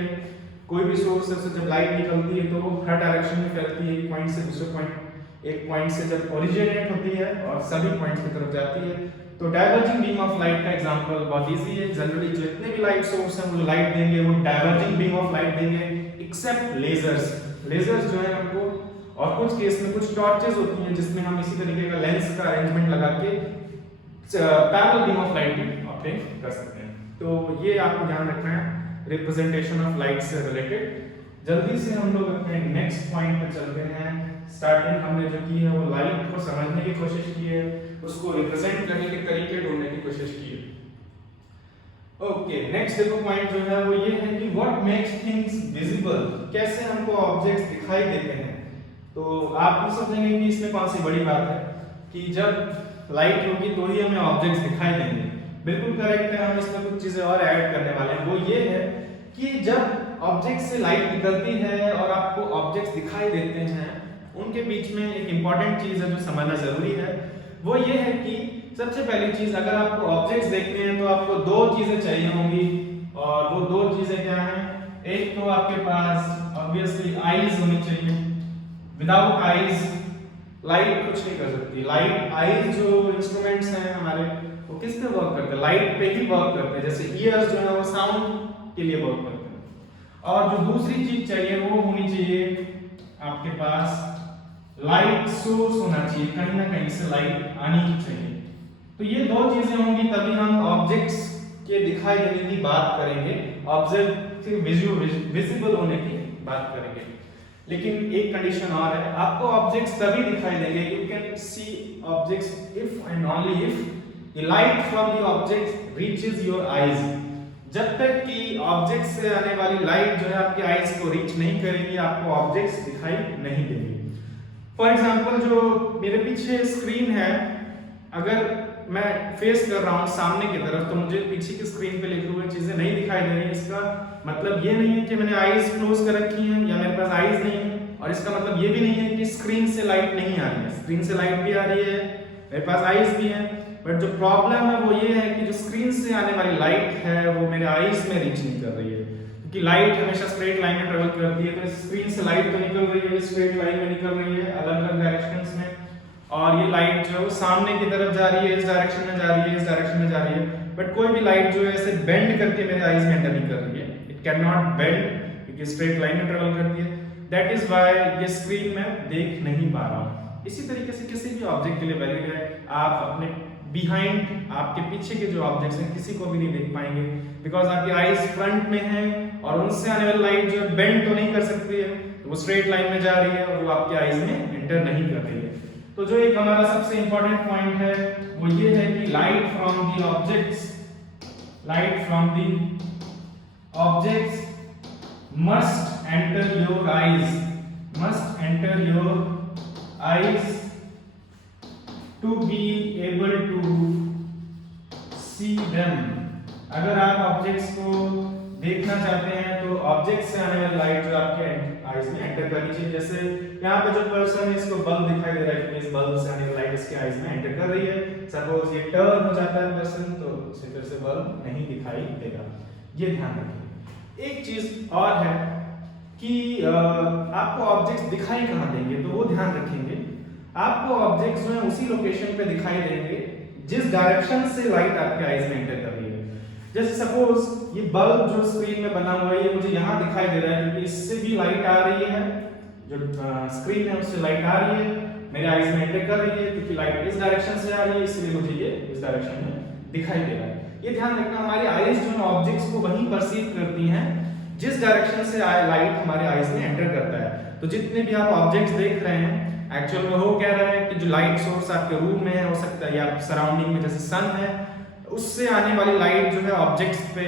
कोई भी सोर्स से जब लाइट निकलती है तो वो हर डायरेक्शन में फैलती है, एक पॉइंट से दूसरे पॉइंट, एक पॉइंट से जब ओरिजिनेट होती है और सभी पॉइंट्स की तरफ जाती है। तो डाइवर्जिंग बीम ऑफ लाइट का एग्जांपल बहुत इजी है। जनरली जितने भी लाइट सोर्स हैं वो लाइट देंगे, वो डाइवर्जिंग बीम ऑफ लाइट देंगे, एक्सेप्ट लेजर्स। लेजर्स जो है हमको, और कुछ केस में कुछ टॉर्चेस होती हैं जिसमें हम इसी तरीके का लेंस का अरेंजमेंट लगा के पैरेलल बीम ऑफ लाइट भी ऑब्टेन कर सकते हैं। तो ये आपको ध्यान रखना है रिप्रेजेंटेशन ऑफ लाइट से रिलेटेड। जल्दी से हम लोग अपने नेक्स्ट पॉइंट पे चलते हैं। स्टार्टिंग हमने जो की है वो लाइट को समझने की कोशिश की है, उसको रिप्रेजेंट करने के तरीके ढूंढने की कोशिश की है। ओके, नेक्स्ट देखो पॉइंट जो है वो ये है कि व्हाट मेक्स थिंग्स विजिबल, कैसे हमको ऑब्जेक्ट्स दिखाई देते हैं। तो आप भी समझेंगे कि इसमें कौन सी बड़ी बात है कि जब लाइट होगी तो ही हमें ऑब्जेक्ट्स दिखाई देंगे। बिल्कुल करेक्ट है, हम इसमें कुछ चीजें और ऐड करने वाले हैं। वो ये है कि जब ऑब्जेक्ट से लाइट निकलती है और आपको ऑब्जेक्ट्स दिखाई देते हैं, उनके बीच में एक इंपॉर्टेंट चीज है जो समझना जरूरी है। वो ये है कि सबसे पहली चीज, अगर आपको ऑब्जेक्ट्स देखने हैं तो आपको दो चीजें चाहिए होंगी, और वो दो चीजें क्या हैं? एक तो आपके पास ऑब्वियसली आईज होनी चाहिए। विदाउट आईज लाइट कुछ नहीं कर सकती। लाइट, आईज जो इंस्ट्रूमेंट्स हैं हमारे, वो किस पे वर्क करते हैं? लाइट पे ही वर्क करते हैं। जैसे ईयर्स जो है वो साउंड के लिए वर्क करते हैं। और जो दूसरी चीज चाहिए वो होनी चाहिए आपके पास लाइट सोर्स होना चाहिए, कहीं ना कहीं से लाइट आनी चाहिए। तो ये दो चीजें होंगी तभी हम ऑब्जेक्ट्स के दिखाई देने की बात करेंगे, ऑब्जेक्ट विजिबल होने की बात करेंगे। लेकिन एक कंडीशन और है, आपको ऑब्जेक्ट्स तभी दिखाई देंगे, you can see objects if and only if the light from the object reaches your eyes। जब तक कि ऑब्जेक्ट से आने वाली लाइट जो है आपकी आईज को रीच नहीं करेगी, आपको ऑब्जेक्ट्स दिखाई नहीं देंगे। फॉर एग्जांपल, जो मेरे पीछे स्क्रीन है, अगर मैं फेस कर रहा हूँ सामने की तरफ, तो मुझे पीछे की स्क्रीन पे लिखी हुई चीजें नहीं दिखाई दे रही है। इसका मतलब ये नहीं है कि मैंने आईज क्लोज कर रखी हैं या मेरे पास आईज नहीं है, और इसका मतलब ये भी नहीं है कि स्क्रीन से लाइट नहीं आ रही है। स्क्रीन से लाइट भी आ रही है, मेरे पास आईज भी है, बट जो प्रॉब्लम है वो ये है कि जो स्क्रीन से आने वाली लाइट है वो मेरे आईज में रीच नहीं कर रही है, क्योंकि लाइट हमेशा स्ट्रेट लाइन में ट्रेवल करती है। तो स्क्रीन से लाइट तो निकल रही है, स्ट्रेट लाइन में निकल रही है, अलग अलग डायरेक्शंस में, और ये लाइट जो है वो सामने की तरफ जा रही है, इस डायरेक्शन में जा रही है, इस डायरेक्शन में जा रही है, बट कोई भी लाइट जो है ऐसे बेंड करके मेरे आईज में एंटर नहीं कर रही है। इट कैन नॉट बेंड, क्योंकि स्ट्रेट लाइन में ट्रेवल करती है। दैट इज व्हाई ये स्क्रीन में देख नहीं पा रहा हूँ। इसी तरीके से किसी भी ऑब्जेक्ट के लिए वैलिड है। आप अपने बिहाइंड, आपके पीछे के जो ऑब्जेक्ट्स हैं किसी को भी नहीं देख पाएंगे, बिकॉज आपकी आईज फ्रंट में है और उनसे आने वाली लाइट जो है बेंड तो नहीं कर सकती है, वो स्ट्रेट लाइन में जा रही है और वो आपके आईज में एंटर नहीं कर रही है। तो जो एक हमारा सबसे इंपॉर्टेंट पॉइंट है वो ये है कि light from the objects must enter your eyes to be able to see them। अगर आप ऑब्जेक्ट्स को देखना चाहते हैं तो ऑब्जेक्ट से आने वाली लाइट जो आपके आईज में एंटर करनी चाहिए। जैसे यहाँ पे जो पर्सन है, इसको बल्ब दिखाई दे रहा है, कि इस बल्ब से आने वाली लाइट इसके आईज में एंटर कर रही है। सपोज ये टर्न हो जाता है पर्सन, तो उसे फिर से बल्ब नहीं दिखाई देगा। ये ध्यान रखिए। एक चीज और है कि आपको ऑब्जेक्ट्स दिखाई कहाँ देंगे, तो वो ध्यान रखेंगे। आपको ऑब्जेक्ट्स जो है उसी लोकेशन पे दिखाई देंगे जिस डायरेक्शन से लाइट आपके आईज में एंटर कर रही है। जैसे सपोज ये बल्ब जो स्क्रीन में बना हुआ है ये मुझे यहाँ दिखाई दे रहा है क्योंकि इससे भी लाइट आ रही है, जो स्क्रीन है उससे लाइट आ रही है, मेरे आईज में एंटर कर रही है क्योंकि लाइट इस डायरेक्शन से आ रही है, इसलिए मुझे ये इस डायरेक्शन में दिखाई दे रहा है। ये ध्यान रखना, हमारी आईज जो है ऑब्जेक्ट्स को वहीं परसीव करती हैं जिस डायरेक्शन से लाइट हमारे आईज में एंटर करता है। तो जितने भी आप ऑब्जेक्ट्स देख रहे हैं एक्चुअल में हो क्या रहा है कि जो लाइट सोर्स आपके रूम में है, हो सकता है या सराउंडिंग में जैसे सन है, उससे आने वाली लाइट जो है ऑब्जेक्ट्स पे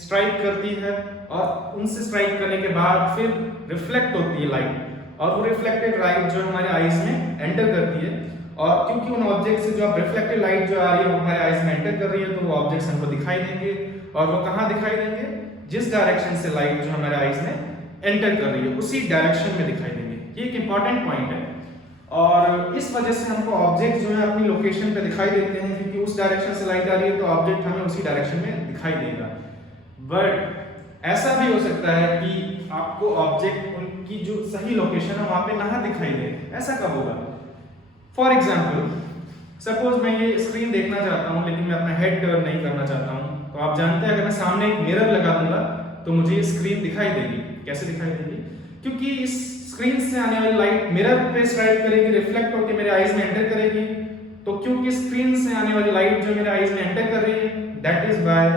स्ट्राइक करती है और उनसे स्ट्राइक करने के बाद फिर रिफ्लेक्ट होती है लाइट, और वो रिफ्लेक्टेड लाइट जो हमारे आईज में एंटर करती है। और क्योंकि उन ऑब्जेक्ट से जो रिफ्लेक्टेड लाइट जो आ रही है वो हमारे आईज में एंटर कर रही है, तो वो ऑब्जेक्ट्स हमको दिखाई देंगे। और वो कहाँ दिखाई देंगे? जिस डायरेक्शन से लाइट जो हमारे आईज में एंटर कर रही है उसी डायरेक्शन में दिखाई देंगे। ये एक इंपॉर्टेंट पॉइंट है और इस वजह से हमको ऑब्जेक्ट जो है अपनी लोकेशन पे दिखाई देते हैं, क्योंकि उस डायरेक्शन से लाइट आ रही है तो ऑब्जेक्ट हमें उसी डायरेक्शन में दिखाई देगा। बट ऐसा भी हो सकता है कि आपको ऑब्जेक्ट उनकी जो सही लोकेशन है वहां पे ना दिखाई दे। ऐसा कब होगा? फॉर एग्जाम्पल सपोज मैं ये स्क्रीन देखना चाहता हूँ लेकिन मैं अपना हेड टर्न नहीं करना चाहता हूँ, तो आप जानते हैं अगर मैं सामने एक मिरर लगा दूंगा तो मुझे स्क्रीन दिखाई देगी। कैसे दिखाई देगी? क्योंकि इस स्क्रीन से आने वाली लाइट मिरर पे स्ट्राइक करेगी, रिफ्लेक्ट होकर मेरे आईज में एंटर करेगी। तो क्योंकि स्क्रीन से आने वाली लाइट जो मेरे आईज में एंटर कर रही है, दैट इज व्हाई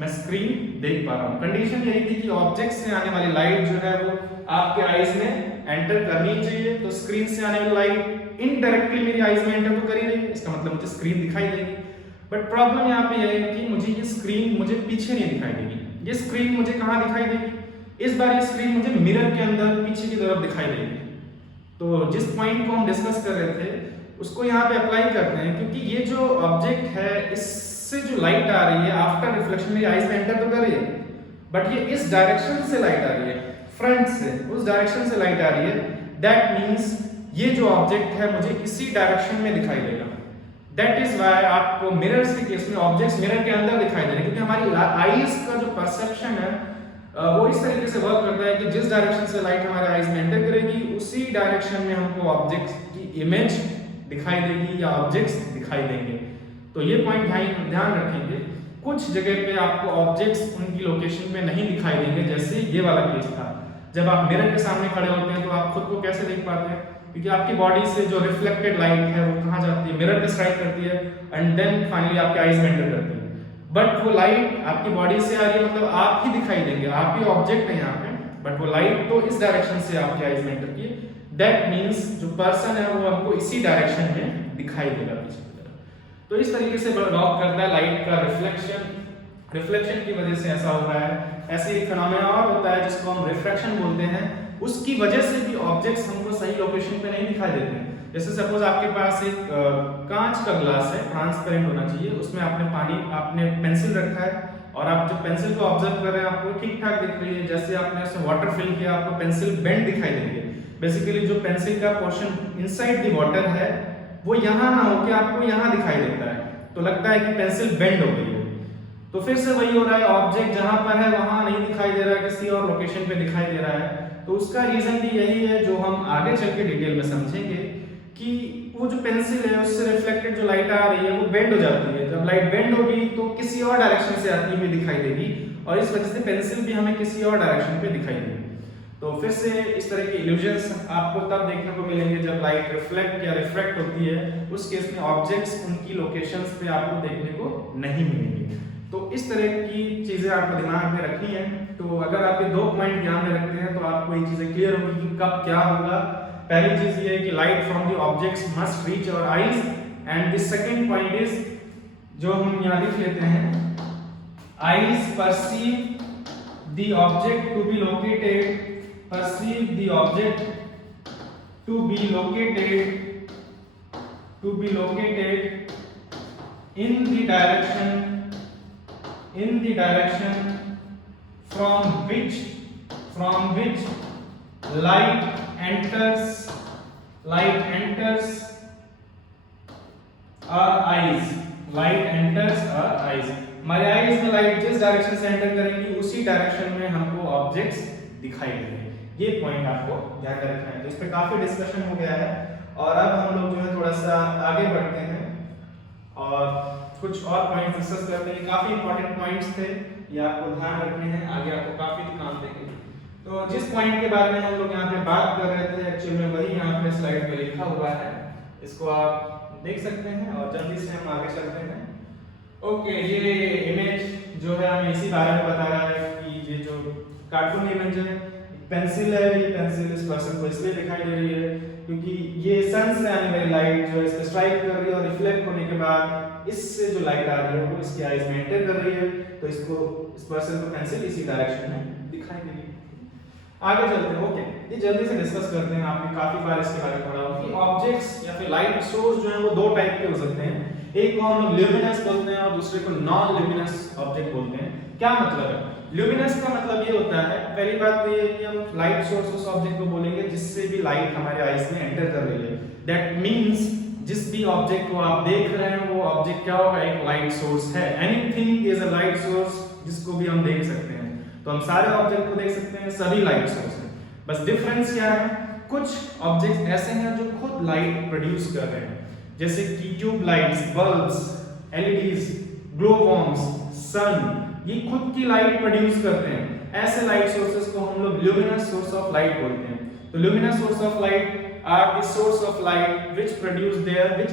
मैं स्क्रीन देख पा रहा हूँ। कंडीशन यही थी कि ऑब्जेक्ट से आने वाली लाइट जो है वो आपके आईज में एंटर करनी चाहिए। तो स्क्रीन से आने वाली लाइट इनडायरेक्टली मेरी आईज में एंटर तो कर ही रही है, इसका मतलब मुझे स्क्रीन दिखाई देगी। बट प्रॉब्लम यहाँ पे यह है कि मुझे ये स्क्रीन मुझे पीछे नहीं दिखाई देगी। ये स्क्रीन मुझे कहाँ दिखाई देगी? इस बार ये स्क्रीन मुझे मिरर के अंदर पीछे की तरफ दिखाई देगी। तो जिस पॉइंट को हम डिस्कस कर रहे थे उसको यहाँ पे अप्लाई करते हैं, क्योंकि ये जो ऑब्जेक्ट है इससे जो लाइट आ रही है आफ्टर रिफ्लेक्शन मेरी आईज में एंटर तो कर रही है, बट ये इस डायरेक्शन से लाइट आ रही है, फ्रंट से उस डायरेक्शन से लाइट आ रही है। दैट मीन्स ये जो ऑब्जेक्ट है मुझे इसी डायरेक्शन में दिखाई देगा। दैट इज व्हाई आपको मिरर्स के केस में ऑब्जेक्ट्स मिरर के अंदर दिखाई दे रहे हैं, क्योंकि हमारी आईज का जो परसेप्शन है वो इस तरीके से वर्क करता है कि जिस डायरेक्शन से लाइट हमारे आईज में एंटर करेगी उसी डायरेक्शन में हमको ऑब्जेक्ट्स की इमेज दिखाई देगी या ऑब्जेक्ट्स दिखाई देंगे। तो ये पॉइंट ध्यान रखेंगे। कुछ जगह पे आपको ऑब्जेक्ट्स उनकी लोकेशन पे नहीं दिखाई देंगे, जैसे ये वाला केस था। जब आप मिरर के सामने खड़े होते हैं तो आप खुद को कैसे देख पाते हैं? क्योंकि आपकी बॉडी से जो रिफ्लेक्टेड लाइट है वो कहाँ जाती है? मिरर पे स्ट्राइक करती है एंड देन फाइनली आपके आईज में एंटर करती है। बट वो लाइट आपकी बॉडी से आ रही है, मतलब आप ही दिखाई देंगे, आप ही ऑब्जेक्ट है यहाँ पे, बट वो लाइट तो इस डायरेक्शन से आपके आईज में एंटर की है। दैट मीन्स जो पर्सन है वो हमको इसी डायरेक्शन में दिखाई देगा पीछे की तरफ। तो इस तरीके से लॉक करता है लाइट का रिफ्लेक्शन की वजह से ऐसा हो रहा है। ऐसे एक फिनोमेना और होता है जिसको हम रिफ्रैक्शन बोलते हैं, उसकी वजह से भी ऑब्जेक्ट्स हमको सही लोकेशन पे नहीं दिखाई देते हैं। जैसे सपोज आपके पास एक कांच का ग्लास है, ट्रांसपेरेंट होना चाहिए, उसमें आपने पेंसिल रखा है और आप जब पेंसिल को ऑब्जर्व कर रहे हैं आपको ठीक ठाक दिख रही है। जैसे आपने उसमें वाटर फिल किया आपको पेंसिल बेंड दिखाई देंगे। बेसिकली जो पेंसिल का पोर्शन इनसाइड द वाटर है वो यहाँ ना होके आपको यहाँ दिखाई देता है, तो लगता है कि पेंसिल बेंड हो गई है। तो फिर से वही हो रहा है, ऑब्जेक्ट जहां पर है वहां नहीं दिखाई दे रहा है, किसी और लोकेशन पे दिखाई दे रहा है। तो उसका रीजन भी यही है जो हम आगे चल के डिटेल में समझेंगे कि वो जो पेंसिल है उससे रिफ्लेक्टेड जो लाइट आ रही है वो बेंड हो जाती है। जब लाइट बेंड होगी तो किसी और डायरेक्शन से आती हुई दिखाई देगी और इस वजह से पेंसिल भी हमें किसी और डायरेक्शन पे दिखाई देगी। तो फिर से इस तरह के इल्यूजन्स आपको तब देखने को मिलेंगे जब लाइट रिफ्लेक्ट या रिफ्रैक्ट होती है। उस केस में ऑब्जेक्ट्स उनकी लोकेशंस पे आपको देखने को नहीं मिलेंगे। तो इस तरह की चीजें आपको दिमाग में रखनी है। तो अगर आप ये 2 पॉइंट ध्यान में रखते हैं तो आपको ये चीजें क्लियर होगी कि कब क्या होगा। पहली चीज ये है कि light from the objects must reach our eyes, and the second point is जो हम यहाँ लिख लेते हैं, eyes perceive the object to be located, perceive the object to be located in the direction from which light enters our eyes. हमारे eyes में light जिस direction से एंटर करेगी उसी डायरेक्शन में हमको ऑब्जेक्ट्स दिखाई देंगे। ये पॉइंट आपको ध्यान रखना है। तो इस पे काफी डिस्कशन हो गया है और अब हम लोग जो है थोड़ा सा आगे बढ़ते हैं और कुछ और पॉइंट्स डिस्कस करते हैं। काफी इंपॉर्टेंट पॉइंट्स थे, ये आपको ध्यान रखने हैं, आगे आपको काफी काम देंगे। तो जिस पॉइंट के बारे में हम लोग यहाँ पे बात कर रहे थे एक्चुअली में वही यहाँ पे स्लाइड पे लिखा हुआ है, इसको आप देख सकते हैं और जल्दी से हम आगे चलते हैं। ओके, ये इमेज जो है हमें इसी बारे में बता रहा है कि ये जो कार्टून इमेज है पेंसिल है, ये पेंसिल इस पर्सन को इसलिए दिखाई दे रही है क्योंकि ये सन से आने वाली लाइट जो है इस पे स्ट्राइक कर रही है और रिफ्लेक्ट होने के बाद इससे जो लाइट आ रही है वो इसकी आईज में एंटर कर रही है, तो इसको इस पर्सन को पेंसिल इसी डायरेक्शन में दिखाई दे रही है। आगे चलते हैं। ओके, ये जल्दी से डिस्कस करते हैं। आपने काफी बार इसके बारे में पढ़ा होगा कि ऑब्जेक्ट्स या फिर लाइट सोर्स जो है वो दो टाइप के हो सकते हैं, एक को हम लोग ल्यूमिनस बोलते हैं और दूसरे को नॉन ल्यूमिनस ऑब्जेक्ट बोलते हैं। क्या मतलब है? ल्यूमिनस का मतलब ये होता है, पहली बात तो ये है कि हम लाइट सोर्स उस ऑब्जेक्ट को बोलेंगे जिससे भी लाइट हमारे आईज में एंटर कर रही है। दैट मींस जिस भी ऑब्जेक्ट को आप देख रहे हैं वो ऑब्जेक्ट क्या होगा, एक लाइट सोर्स है। Anything is a light source, जिसको भी हम देख सकते हैं। तो हम सारे ऑब्जेक्ट को देख सकते हैं, सभी लाइट सोर्स हैं। बस डिफरेंस क्या है, कुछ ऑब्जेक्ट ऐसे हैं जो खुद लाइट प्रोड्यूस कर रहे हैं, जैसे कि tube lights, bulbs, LEDs, glow bombs, sun, ये खुद की लाइट प्रोड्यूस करते हैं। ऐसे लाइट सोर्सेस को हम लोग ल्यूमिनस सोर्स ऑफ लाइट बोलते हैं। तो luminous source of light are the source of light which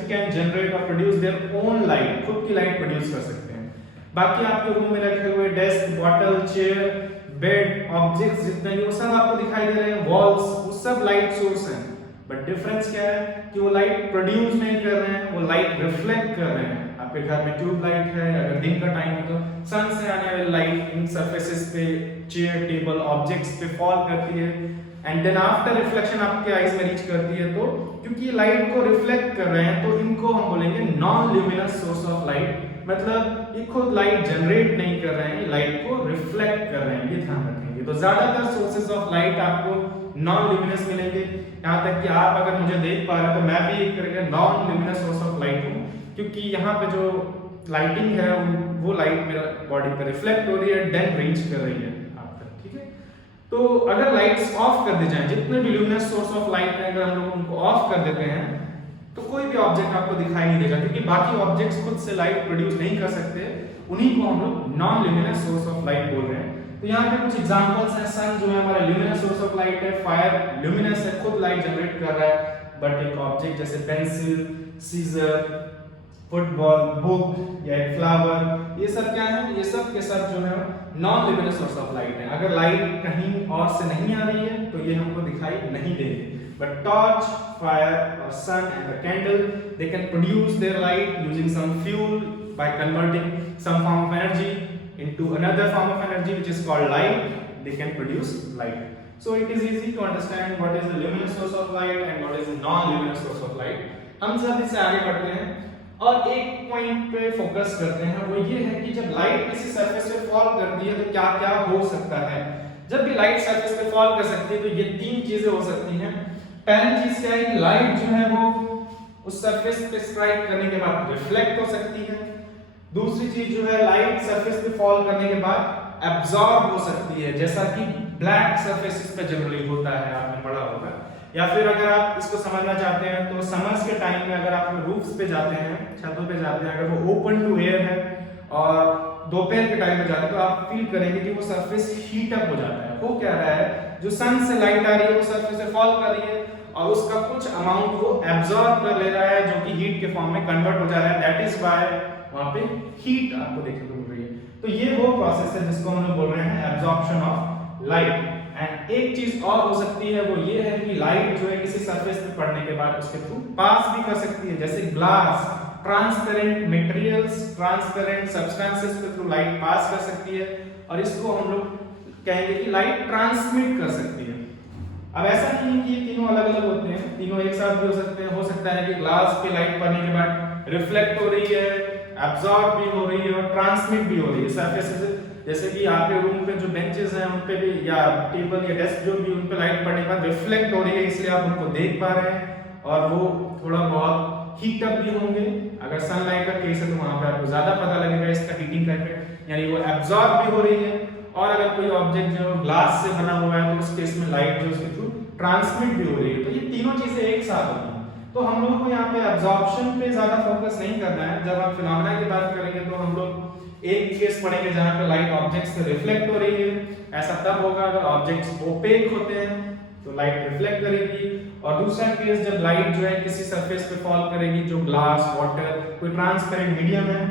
can generate or produce their own light, खुद की लाइट प्रोड्यूस कर सकते हैं। बाकी आपके रूम में रखे हुए desk, bottle, chair, bed, objects जितने भी वो सब आपको दिखाई दे रहे हैं, वॉल्स, वो सब लाइट सोर्स हैं। बट डिफरेंस क्या है कि वो लाइट प्रोड्यूस नहीं कर रहे हैं, वो लाइट रिफ्लेक्ट कर रहे हैं। आपके घर में ट्यूब लाइट है, अगर दिन का टाइम है तो सन से आने वाली लाइट इन सरफेसेस पे, चेयर, टेबल, ऑब्जेक्ट्स पे फॉल करती है एंड देन आफ्टर रिफ्लेक्शन आपके आईज में रीच करती है। तो क्योंकि ये लाइट को रिफ्लेक्ट कर रहे हैं तो इनको हम बोलेंगे non luminous source of light, मतलब ये खुद लाइट जनरेट नहीं कर रहे हैं, लाइट को रिफ्लेक्ट कर रहे हैं, ये ध्यान रखेंगे। तो ज्यादातर सोर्सेज ऑफ लाइट आपको नॉन ल्यूमिनस मिलेंगे, यहाँ तक कि आप अगर मुझे देख पा रहे हैं तो मैं भी एक तरह का non luminous source of light हूँ, क्योंकि यहाँ पे जो लाइटिंग है वो लाइट मेरा बॉडी पे रिफ्लेक्ट हो रही है, देन रीच कर रही है आप तक, ठीक है। तो अगर लाइट्स ऑफ कर दी जाएं, जितने भी ल्यूमिनस सोर्स ऑफ लाइट है अगर हम लोग उनको ऑफ कर देते हैं तो कोई भी ऑब्जेक्ट आपको दिखाई नहीं देगा, क्योंकि बाकी ऑब्जेक्ट्स खुद से लाइट प्रोड्यूस नहीं कर सकते, उन्हीं को हम लोग non luminous source of light बोल रहे हैं। तो यहाँ पे कुछ एग्जांपल्स हैं। सन जो है हमारा ल्यूमिनस सोर्स ऑफ लाइट है, फायर ल्यूमिनस है, खुद लाइट जनरेट कर रहा है। बट एक ऑब्जेक्ट जैसे पेंसिल, सीजर, फुटबॉल, बुक या एक फ्लावर, ये सब क्या है, ये सब के सब जो है non luminous source of light है। अगर लाइट कहीं और से नहीं आ रही है तो ये हमको दिखाई नहीं देंगे। But torch, fire or sun and a candle, they can produce their light using some fuel by converting some form of energy into another form of energy which is called light. They can produce light. So it is easy to understand what is the luminous source of light and what is the non-luminous source of light. हम सब इससे आगे बढ़ते हैं और एक point पे focus करते हैं, वो ये है कि जब लाइट किसी सरफेस पे फॉल करती है तो क्या क्या हो सकता है। जब भी लाइट सरफेस पे फॉल कर सकती है तो ये तीन चीजें हो सकती हैं। पहली चीज क्या है, लाइट जो है वो उस सरफेस पे स्ट्राइक करने के बाद रिफ्लेक्ट हो सकती है। दूसरी चीज जो है, लाइट सरफेस पे फॉल करने के बाद एब्जॉर्ब हो सकती है, जैसा कि ब्लैक सरफेसेस पे जनरली होता है, आपने पढ़ा होगा। या फिर अगर आप इसको समझना चाहते हैं तो समर्स के टाइम में अगर आप रूफ्स पे जाते हैं, छतों पे जाते हैं, अगर वो ओपन टू एयर है और दोपहर के टाइम में जाते हैं तो आप फील करेंगे कि वो सरफेस हीट अप हो जाता है। वो क्या रहा है, जो सन से लाइट आ रही है वो सरफेस से फॉल कर रही है और उसका कुछ अमाउंट वो एब्जॉर्ब कर ले रहा है, जो कि हीट के फॉर्म में कन्वर्ट हो जा रहा है। दैट इज व्हाई वहां पे हीट आपको देखने को मिल रही है। तो ये वो प्रोसेस है जिसको हम लोग बोल रहे हैं एब्जॉर्प्शन ऑफ लाइट। एंड एक चीज और हो सकती है, वो ये है कि लाइट जो है किसी सरफेस पे पड़ने के बाद उसके थ्रू पास भी कर सकती है, जैसे glass, transparent materials, transparent substances के थ्रू लाइट पास कर सकती है और इसको हम लोग कहेंगे कि लाइट ट्रांसमिट कर सकती है। अब ऐसा नहीं है कि ये तीनों अलग अलग होते हैं, तीनों एक साथ भी हो सकते हैं। हो सकता है कि ग्लास पे लाइट पड़ने के बाद रिफ्लेक्ट हो रही है, एब्जॉर्ब भी हो रही है और ट्रांसमिट भी हो रही है सरफेस से। जैसे कि आपके रूम पे जो बेंचेस हैं उन पे भी, या टेबल या डेस्क जो भी, उन पे लाइट पड़ने के बाद रिफ्लेक्ट हो रही है, इसलिए आप उनको देख पा रहे हैं और वो थोड़ा बहुत हीट अप भी होंगे। अगर सनलाइट का केस है तो वहां पे आपको ज्यादा पता लगेगा इसका हीटिंग का इफेक्ट, यानी वो एब्जॉर्ब भी हो रही है। और अगर कोई ऑब्जेक्ट जो ग्लास से बना हुआ है तो उस केस में लाइट जो उसके थ्रू ट्रांसमिट भी हो रही है। तो ये तीनों चीजें एक साथ होती हैं। तो हम लोगों को यहाँ पे एब्जॉर्प्शन पे ज़्यादा फोकस नहीं करना है। जब हम फिनोमेना की बात करेंगे तो हम लोग एक केस पढ़ेंगे जहाँ पे लाइट ऑब्जेक्ट्स से रिफ्लेक्ट हो रही है। ऐसा तब होगा अगर ऑब्जेक्ट्स ओपेक होते हैं तो लाइट रिफ्लेक्ट करेगी, और दूसरा केस जब लाइट जो है किसी सरफेस पे फॉल करेगी जो ग्लास, वाटर, कोई ट्रांसपेरेंट मीडियम है,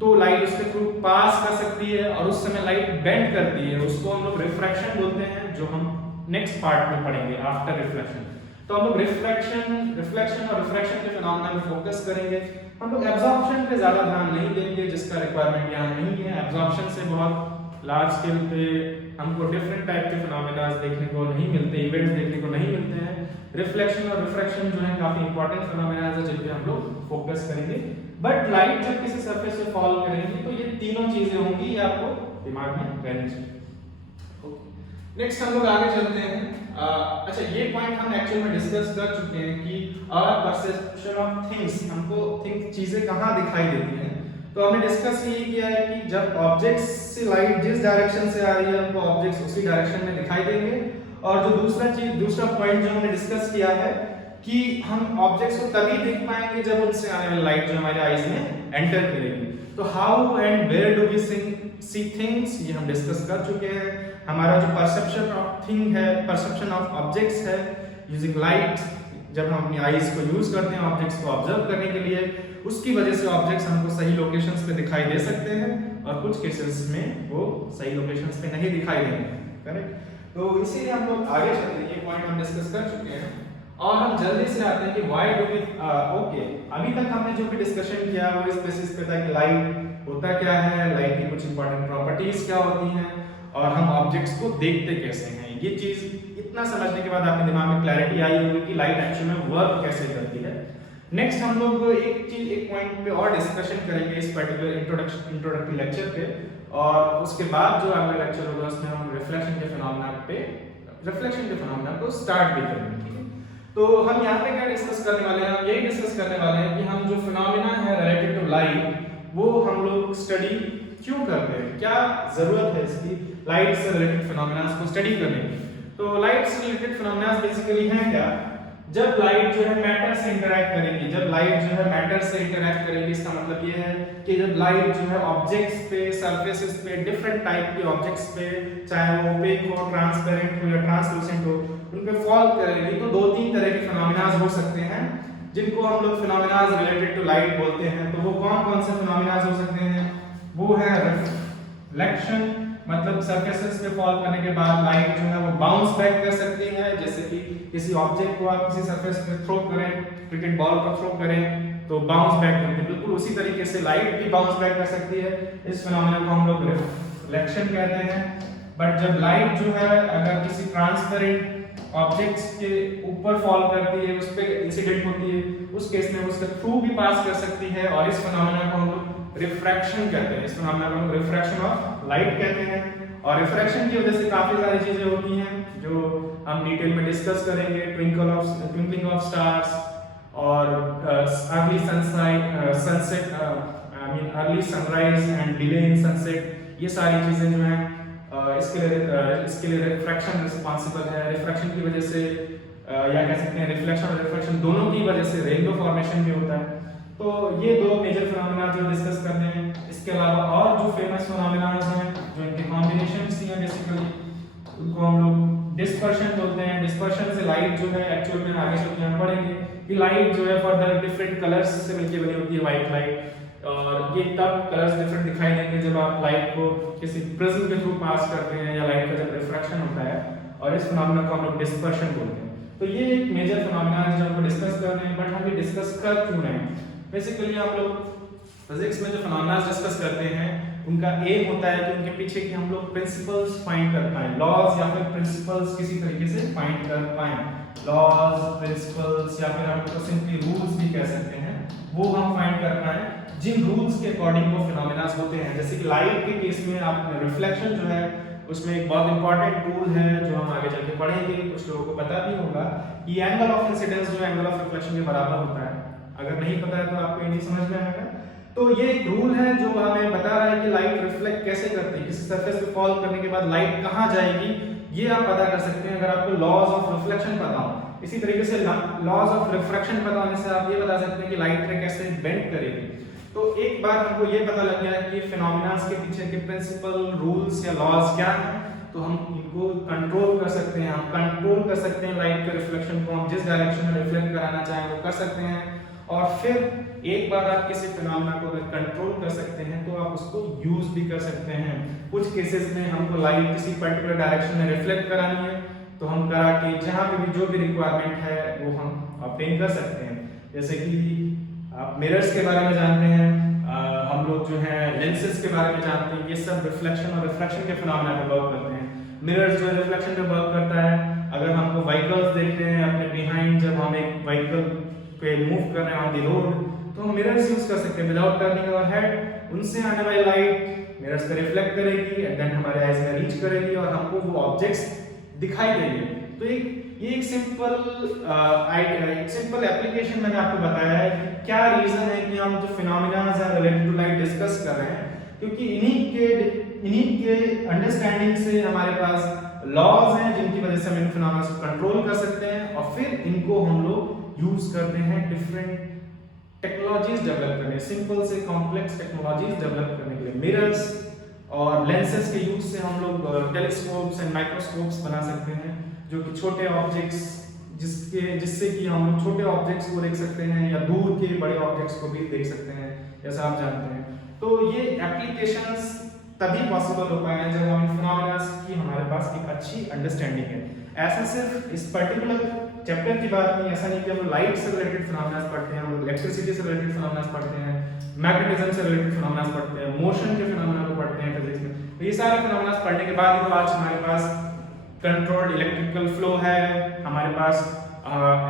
तो लाइट उसके थ्रू पास कर सकती है और उस समय लाइट बेंड करती है, उसको हम लोग रिफ्रैक्शन बोलते हैं, जो हम नेक्स्ट पार्ट में पढ़ेंगे आफ्टर रिफ्लेक्शन। तो हम लोग रिफ्लेक्शन और रिफ्रैक्शन के फिनोमेना में फोकस करेंगे। हम लोग एब्जॉर्प्शन पे ज्यादा ध्यान नहीं देंगे जिसका रिक्वायरमेंट यहाँ नहीं है। एब्जॉर्प्शन से बहुत लार्ज स्केल पे हमको डिफरेंट टाइप के फिनोमेना देखने को नहीं मिलते, इवेंट्स देखने को नहीं मिलते हैं। रिफ्लेक्शन और रिफ्रैक्शन जो है काफी इंपॉर्टेंट फिनोमेना है जिन पे हम लोग फोकस करेंगे। बट लाइट जब किसी सरफेस पे फॉल करेगी तो ये तीनों चीजें होंगी, ये आपको दिमाग में रहनी चाहिए। नेक्स्ट हम लोग आगे चलते हैं। अच्छा, ये पॉइंट हम एक्चुअल में डिस्कस कर चुके हैं कि आवर परसेप्शन ऑफ थिंग्स, हमको चीजें कहाँ दिखाई देती हैं। तो हमने डिस्कस ये किया है कि जब ऑब्जेक्ट्स से लाइट जिस डायरेक्शन से आ रही है हमको ऑब्जेक्ट्स उसी डायरेक्शन में दिखाई देंगे। और जो दूसरा पॉइंट जो हमने डिस्कस किया है कि हम ऑब्जेक्ट्स को तभी देख पाएंगे जब उनसे आने वाली लाइट जो हमारे आईज में एंटर करेगी। तो how and where do we see things, ये हम डिस्कस कर चुके हैं। हमारा जो परसेप्शन ऑफ थिंग है, परसेप्शन ऑफ ऑब्जेक्ट्स है यूजिंग लाइट, जब हम अपनी आईज को यूज करते हैं ऑब्जेक्ट्स को ऑब्जर्व करने के लिए, उसकी वजह से ऑब्जेक्ट्स हमको सही लोकेशंस पे दिखाई दे सकते हैं और कुछ केसेस में वो सही लोकेशंस पे नहीं दिखाई देंगे। करेक्ट? तो इसीलिए हम लोग आगे चलते हैं, ये पॉइंट हम डिस्कस कर चुके हैं और हम जल्दी से आते हैं कि व्हाई डू वी ओके, अभी तक हमने जो भी डिस्कशन किया वो इस बेसिस पे था कि लाइट होता क्या है, लाइट की कुछ इंपॉर्टेंट प्रॉपर्टीज क्या होती हैं और हम ऑब्जेक्ट्स को देखते कैसे हैं। ये चीज इतना समझने के बाद आपके दिमाग में क्लैरिटी आई होगी कि लाइट एक्चुअली में वर्क कैसे करती है। नेक्स्ट हम लोग एक पॉइंट पे और डिस्कशन करेंगे इस पर्टिकुलर इंट्रोडक्टरी लेक्चर पे, और उसके बाद जो अगला लेक्चर होगा उसमें हम रिफ्लेक्शन के फिनोमेना को स्टार्ट भी करेंगे। तो हम यहाँ पे क्या डिस्कस करने वाले हैं, हम यही डिस्कस करने वाले हैं कि हम जो फिनोमेना है रिलेटेड टू लाइट वो हम लोग स्टडी क्यों करते हैं, क्या जरूरत है इसकी लाइट से रिलेटेड फिनोमेना को स्टडी करने की। तो लाइट से रिलेटेड फिनोमेना बेसिकली हैं क्या, जब लाइट जो है मैटर से इंटरैक्ट करेगी, जब लाइट जो है मैटर से इंटरैक्ट करेगी, इसका मतलब ये है कि जब लाइट जो है ऑब्जेक्ट्स पे, सरफेसेस पे, डिफरेंट टाइप के ऑब्जेक्ट्स पे, चाहे वो ओपेक हो, ट्रांसपेरेंट हो या ट्रांसलूसेंट हो, उन पे फॉल करेगी, तो दो तीन तरह के फिनोमेना हो सकते हैं जिनको हम लोग फिनोमेना रिलेटेड टू लाइट बोलते हैं। तो वो कौन कौन से फिनोमेना हो सकते हैं, वो है रिफ्लेक्शन, मतलब सरफेसेस पे फॉल करने के बाद लाइट जो है वो बाउंस बैक कर सकती है, जैसे कि किसी ऑब्जेक्ट को आप किसी सरफेस पे थ्रो करें, क्रिकेट बॉल को थ्रो करें तो बाउंस बैक करती है, बिल्कुल उसी तरीके से लाइट भी बाउंस बैक कर सकती है। इस फिनोमेना को हम लोग रिफ्लेक्शन कहते हैं। बट जब लाइट जो है अगर किसी ट्रांसपेरेंट ऑब्जेक्ट्स के ऊपर फॉल करती है, उस पे इंसिडेंट होती है, उस केस में उसके थ्रू भी पास कर सकती है और इस फिनोमेना को हम लोग रिफ्रैक्शन कहते हैं। इस फिनोमेना को हम रिफ्रैक्शन ऑफ लाइट कहते हैं। और रिफ्रैक्शन की वजह से काफी सारी चीजें होती हैं जो हम डिटेल में डिस्कस करेंगे, ट्विंकलिंग ऑफ स्टार्स और early sunset, early sunrise and delay in sunset, ये सारी चीजें जो हैं इसके लिए रिफ्रैक्शन रिस्पांसिबल है। रिफ्रैक्शन की वजह से या कह सकते हैं रिफ्लेक्शन और रिफ्रैक्शन दोनों की वजह से रेनबो फॉर्मेशन भी होता है। तो ये दो मेजर फिनोमेना जो डिस्कस करने हैं। इसके अलावा और जो फेमस फिनोमेना हैं जो इनके कॉम्बिनेशंस हैं बेसिकली उनको हम लोग डिस्पर्शन बोलते हैं। डिस्पर्शन से लाइट जो है एक्चुअल में आगे चल के हम पढ़ेंगे कि लाइट जो है फर्दर डिफरेंट कलर्स से मिलकर बनी होती है व्हाइट लाइट, और ये तब कलर्स डिफरेंट दिखाई देंगे जब आप लाइट को किसी प्रिज्म के थ्रू पास करते हैं या लाइट का जब रिफ्रैक्शन होता है, और इस फिनोमेना को हम लोग डिस्पर्शन बोलते हैं। तो ये एक मेजर फिनोमेना है जो हमको डिस्कस कर रहे हैं। बट हम ये डिस्कस कर क्यों रहे हैं, बेसिकली हम लोग फिजिक्स में जो फिनोमेना डिस्कस करते हैं उनका एम होता है कि उनके पीछे कि हम लोग प्रिंसिपल्स फाइंड कर पाएं, लॉज या फिर प्रिंसिपल्स किसी तरीके से फाइंड कर पाएं। लॉज, प्रिंसिपल्स या फिर हम लोग सिंपली रूल्स भी कह सकते हैं, वो हम फाइंड कर पाएं जिन रूल्स के अकॉर्डिंग वो फिनोमेना होते हैं। जैसे कि लाइट के केस में आप रिफ्लेक्शन जो है उसमें एक बहुत इंपॉर्टेंट टूल है जो हम आगे चल के पढ़ेंगे, कुछ लोगों को पता भी होगा कि एंगल ऑफ इंसिडेंस जो एंगल ऑफ रिफ्लेक्शन के बराबर होता है। अगर नहीं पता है तो आपको ये नहीं समझ में आएगा। तो ये एक रूल है जो हमें बता रहा है कि लाइट रिफ्लेक्ट कैसे करती है, किसी सरफेस पे फॉल करने के बाद लाइट कहाँ जाएगी, ये आप पता कर सकते हैं अगर आपको लॉज ऑफ रिफ्लेक्शन पता हो। इसी तरीके से लॉज ऑफ रिफ्रैक्शन पता होने से आप ये बता सकते हैं कि लाइट रे कैसे बेंड करेगी। तो एक बार हमको ये पता लग गया कि फिनोमेना के पीछे के प्रिंसिपल, रूल्स या लॉज क्या हैं, तो हम इनको कंट्रोल कर सकते हैं। हम कंट्रोल कर सकते हैं लाइट के रिफ्लेक्शन को, हम जिस डायरेक्शन में रिफ्लेक्ट कराना चाहें वो कर सकते हैं। और फिर एक बार आप किसी फिनोमेना को अगर कंट्रोल कर सकते हैं तो आप उसको यूज भी कर सकते हैं। कुछ केसेस में हमको लाइट किसी पर्टिकुलर डायरेक्शन में रिफ्लेक्ट करानी है तो हम करा के जहां पे भी जो भी रिक्वायरमेंट है वो हम ऑब्टेन कर सकते हैं। जैसे कि आप मिरर्स के बारे में जानते हैं, हम लोग जो है लेंसेज के बारे में जानते हैं, ये सब रिफ्लेक्शन और रिफ्रैक्शन के फिनोमेना पे वर्क करते हैं। मिरर्स जो रिफ्लेक्शन पे वर्क करता है, अगर हमको व्हीकल्स देखते हैं अपने बिहाइंड, जब हम एक व्हीकल पे मूव कर रहे हैं ऑन द रोड, तो हम मिरर्स यूज कर सकते हैं विदाउट टर्निंग आवर हेड। उनसे आने वाली लाइट मिरर्स पे रिफ्लेक्ट करेगी एंड देन हमारे आईज में रीच करेगी और हमको वो ऑब्जेक्ट्स दिखाई देंगे। तो ये एक सिंपल एप्लीकेशन मैंने आपको बताया है कि क्या रीजन है कि हम जो फिनोमेना है रिलेटेड टू लाइट डिस्कस कर रहे हैं, क्योंकि इन्हीं के अंडरस्टैंडिंग से हमारे पास लॉज हैं जिनकी वजह से हम इन फिनोमेना को कंट्रोल कर सकते हैं और फिर इनको हम लोग यूज करते हैं डिफरेंट टेक्नोलॉजीज डेवलप करने, सिंपल से कॉम्प्लेक्स टेक्नोलॉजीज डेवलप करने के लिए। मिरर्स और लेंसेज के यूज से हम लोग टेलीस्कोप्स एंड माइक्रोस्कोप्स बना सकते हैं, जो कि छोटे ऑब्जेक्ट्स जिससे कि हम लोग छोटे ऑब्जेक्ट्स को देख सकते हैं या दूर के बड़े ऑब्जेक्ट्स को भी देख सकते हैं, जैसा आप जानते हैं। तो ये एप्लीकेशंस तभी पॉसिबल हो पाए हैं जब हम फिनोमेना की हमारे पास एक अच्छी अंडरस्टैंडिंग है। ऐसा सिर्फ इस पर्टिकुलर चैप्टर की बात नहीं, ऐसा नहीं कि हम लाइट से रिलेटेड फिनोमेना पढ़ते हैं, हम इलेक्ट्रिसिटी से रिलेटेड फिनोमेना पढ़ते हैं, मैग्नेटिज्म से रिलेटेड फिनोमेना पढ़ते हैं, मोशन के फिनोमेना को पढ़ते हैं फिजिक्स में। तो ये सारे फिनोमेना पढ़ने के बाद ही तो आज हमारे पास कंट्रोल्ड इलेक्ट्रिकल फ्लो है, हमारे पास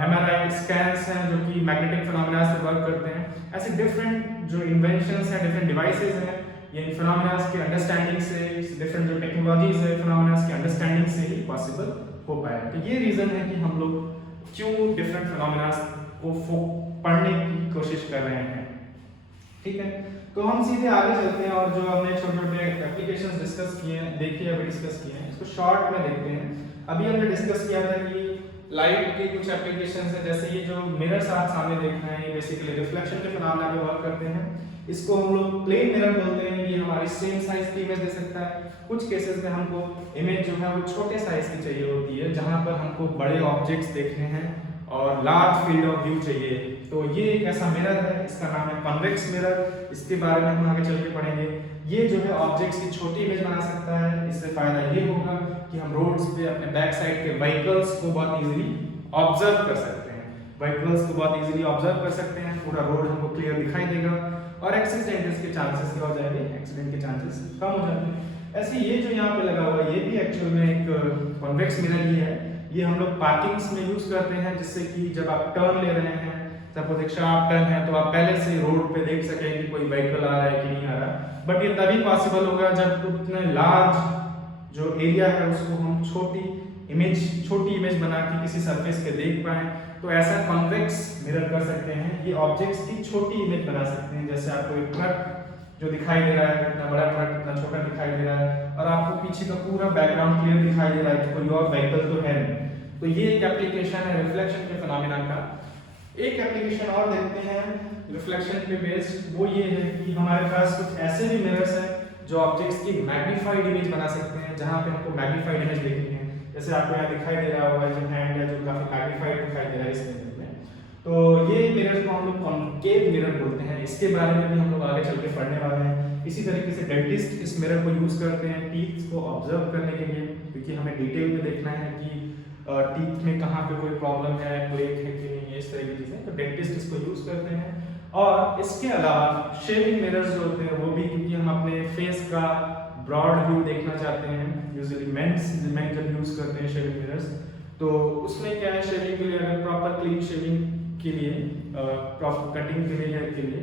MRI स्कैन्स हैं जो कि मैग्नेटिक फिनोमेना से वर्क करते हैं। ऐसे डिफरेंट जो इन्वेंशंस हैं, डिफरेंट डिवाइसेस हैं, ये फिनोमेना के अंडरस्टैंडिंग से, डिफरेंट जो टेक्नोलॉजीज है फिनोमेना के अंडरस्टैंडिंग से ही पॉसिबल हो पाया। तो ये रीजन है कि हम लोग क्यों डिफरेंट फिनोमेना को पढ़ने की कोशिश कर रहे हैं। ठीक है, तो हम सीधे आगे चलते हैं और जो हमने छोटे-छोटे एप्लीकेशंस डिस्कस किए हैं, देखिए अभी डिस्कस किए हैं, इसको शॉर्ट में देखते हैं। अभी हमने डिस्कस किया था कि लाइट के कुछ एप्लीकेशंस हैं, जैसे ये जो मिरर्स आप सामने देख रहे हैं, ये बेसिकली रिफ्लेक्शन के फिनोमेना पे वर्क करते हैं। इसको हम लोग प्लेन मिरर बोलते हैं, ये हमारी सेम साइज की इमेज दे सकता है। कुछ केसेस में हमको इमेज जो है वो छोटे साइज की चाहिए होती है, जहां पर हमको बड़े ऑब्जेक्ट्स देखने हैं और लार्ज फील्ड ऑफ व्यू चाहिए। तो ये एक ऐसा मिरर है, इसका नाम है कॉन्वेक्स मिरर, इसके बारे में हम आगे चल के पढ़ेंगे। ये जो है ऑब्जेक्ट्स की छोटी इमेज बना सकता है। इससे फायदा ये होगा कि हम रोड्स पे अपने बैक साइड के व्हीकल्स को बहुत इजीली ऑब्जर्व कर सकते हैं, व्हीकल्स को बहुत इजीली ऑब्जर्व कर सकते हैं, पूरा रोड हमको क्लियर दिखाई देगा और एक्सीडेंट्स के चांसेस क्या हो जाएंगे, एक्सीडेंट के चांसेस कम हो जाते हैं। ऐसे ये जो यहाँ पे लगा हुआ है, ये भी एक्चुअल में एक कॉन्वेक्स मिरर ही है। ये हम लोग पार्किंग्स में यूज करते हैं, जिससे कि जब आप टर्न ले रहे हैं, सपोज एक शार्प टर्न है, तो आप पहले से रोड पे देख सकें कि कोई व्हीकल आ रहा है कि नहीं आ रहा। बट ये तभी पॉसिबल होगा जब उतने लार्ज जो एरिया है उसको हम छोटी इमेज बना के किसी सरफेस पे देख पाएं। तो ऐसा कॉन्वेक्स मिरर कर सकते हैं, ये ऑब्जेक्ट्स की छोटी इमेज बना सकते हैं। जैसे आपको एक ट्रक जो दिखाई दे रहा है, कितना बड़ा ट्रक कितना छोटा दिखाई दे रहा है, और आपको पीछे का पूरा बैकग्राउंड क्लियर दिखाई दे रहा है कि कोई और व्हीकल तो है नहीं। तो ये एक एप्लीकेशन है रिफ्लेक्शन के फिनोमेना का। एक एप्लीकेशन और देखते हैं रिफ्लेक्शन पे बेस्ड, वो ये है कि हमारे पास कुछ ऐसे भी मिरर्स हैं जो ऑब्जेक्ट्स की मैग्नीफाइड इमेज बना सकते हैं, जहां पे हमको मैग्नीफाइड इमेज देखनी है। जैसे आपको यहाँ दिखाई दे रहा होगा जो हैंड है, जो काफी मैग्नीफाइड दिखाई दे रहा है इस इमेज में। तो ये मिरर्स को हम लोग कॉन्केव मिरर बोलते हैं। इसके बारे में भी हम लोग आगे चल के पढ़ने वाले हैं। इसी तरीके से डेंटिस्ट इस मिरर को यूज करते हैं टीथ को ऑब्जर्व करने के लिए, क्योंकि हमें डिटेल में देखना है कि टीथ में कहाँ पे कोई प्रॉब्लम है, ब्रेक है कि नहीं, इस तरह की चीजें। तो डेंटिस्ट इसको यूज करते हैं। और इसके अलावा शेविंग मिरर्स जो होते हैं वो भी, क्योंकि हम अपने फेस का ब्रॉड व्यू देखना चाहते हैं, यूजुअली मेन जब यूज करते हैं शेविंग मिरर्स, तो उसमें क्या है, शेविंग के लिए अगर प्रॉपर क्लीन शेविंग के लिए, प्रॉपर कटिंग के लिए, हेयर के लिए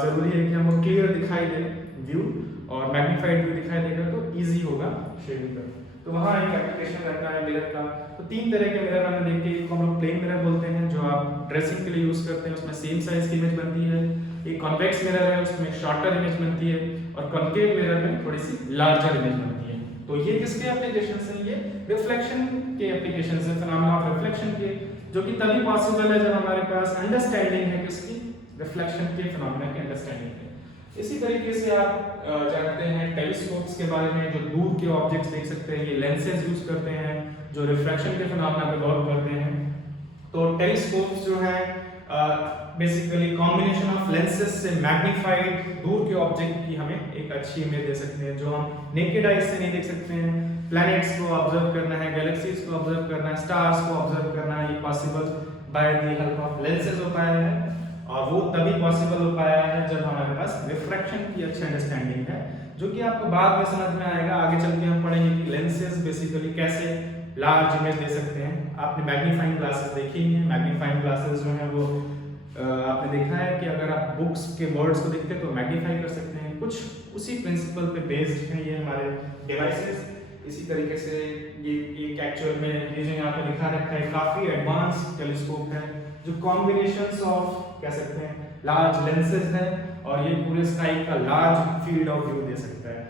जरूरी है कि हमको क्लियर दिखाई दे व्यू और मैग्नीफाइड व्यू दिखाई देगा, तो इजी होगा शेविंग करना। तो वहाँ एक एप्लीकेशन रहता है मिरर का। तो तीन तरह के मिरर हमने देखे, एक हम लोग प्लेन मिरर बोलते हैं जो आप ड्रेसिंग के लिए यूज करते हैं, उसमें सेम साइज की इमेज बनती है। एक कॉन्वेक्स मिरर है, उसमें शॉर्टर इमेज बनती है, और कॉन्केव मिरर में थोड़ी सी लार्जर इमेज बनती है। तो ये किसके एप्लीकेशन है, ये रिफ्लेक्शन के एप्लीकेशन है, फिनोमेना ऑफ रिफ्लेक्शन के। जो कि तभी पॉसिबल है जब हमारे पास अंडरस्टैंडिंग है किसकी, रिफ्लेक्शन के फिनोमेना की अंडरस्टैंडिंग है। इसी तरीके से आप जानते हैं टेलीस्कोप्स के बारे में, जो दूर के ऑब्जेक्ट्स देख सकते हैं, ये लेंसेज यूज करते हैं जो रिफ्रैक्शन के फिनोमेना पे वर्क करते हैं। तो टेलीस्कोप्स जो है बेसिकली कॉम्बिनेशन ऑफ लेंसेज से मैग्नीफाइड दूर के ऑब्जेक्ट की हमें एक अच्छी इमेज दे सकते हैं जो हम नेकेड आइज से नहीं देख सकते हैं। प्लैनेट्स को ऑब्जर्व करना है, गैलेक्सीज को ऑब्जर्व करना है, स्टार्स को ऑब्जर्व करना है, ये possible by the help of lenses हो पाया है। और वो तभी पॉसिबल हो पाया है जब हमारे पास रिफ्रैक्शन की अच्छी अंडरस्टैंडिंग है, जो कि आपको बाद में समझ में आएगा। आगे चल के हम पढ़ेंगे कि लेंसेज बेसिकली कैसे लार्ज इमेज दे सकते हैं। आपने मैग्नीफाइंग ग्लासेस देखी हैं, मैग्नीफाइंग ग्लासेस जो है वो आपने देखा है कि अगर आप बुक्स के वर्ड्स को देखते हैं तो मैग्नीफाई कर सकते हैं। कुछ उसी प्रिंसिपल पे बेस्ड हैं ये हमारे डिवाइसेस। इसी तरीके से ये एक्चुअल में ये जो यहाँ पे लिखा रखा है काफी एडवांस टेलीस्कोप है जो कॉम्बिनेशंस ऑफ कह सकते हैं लार्ज लेंसेज है और ये पूरे स्काई का लार्ज फील्ड ऑफ व्यू दे सकता है।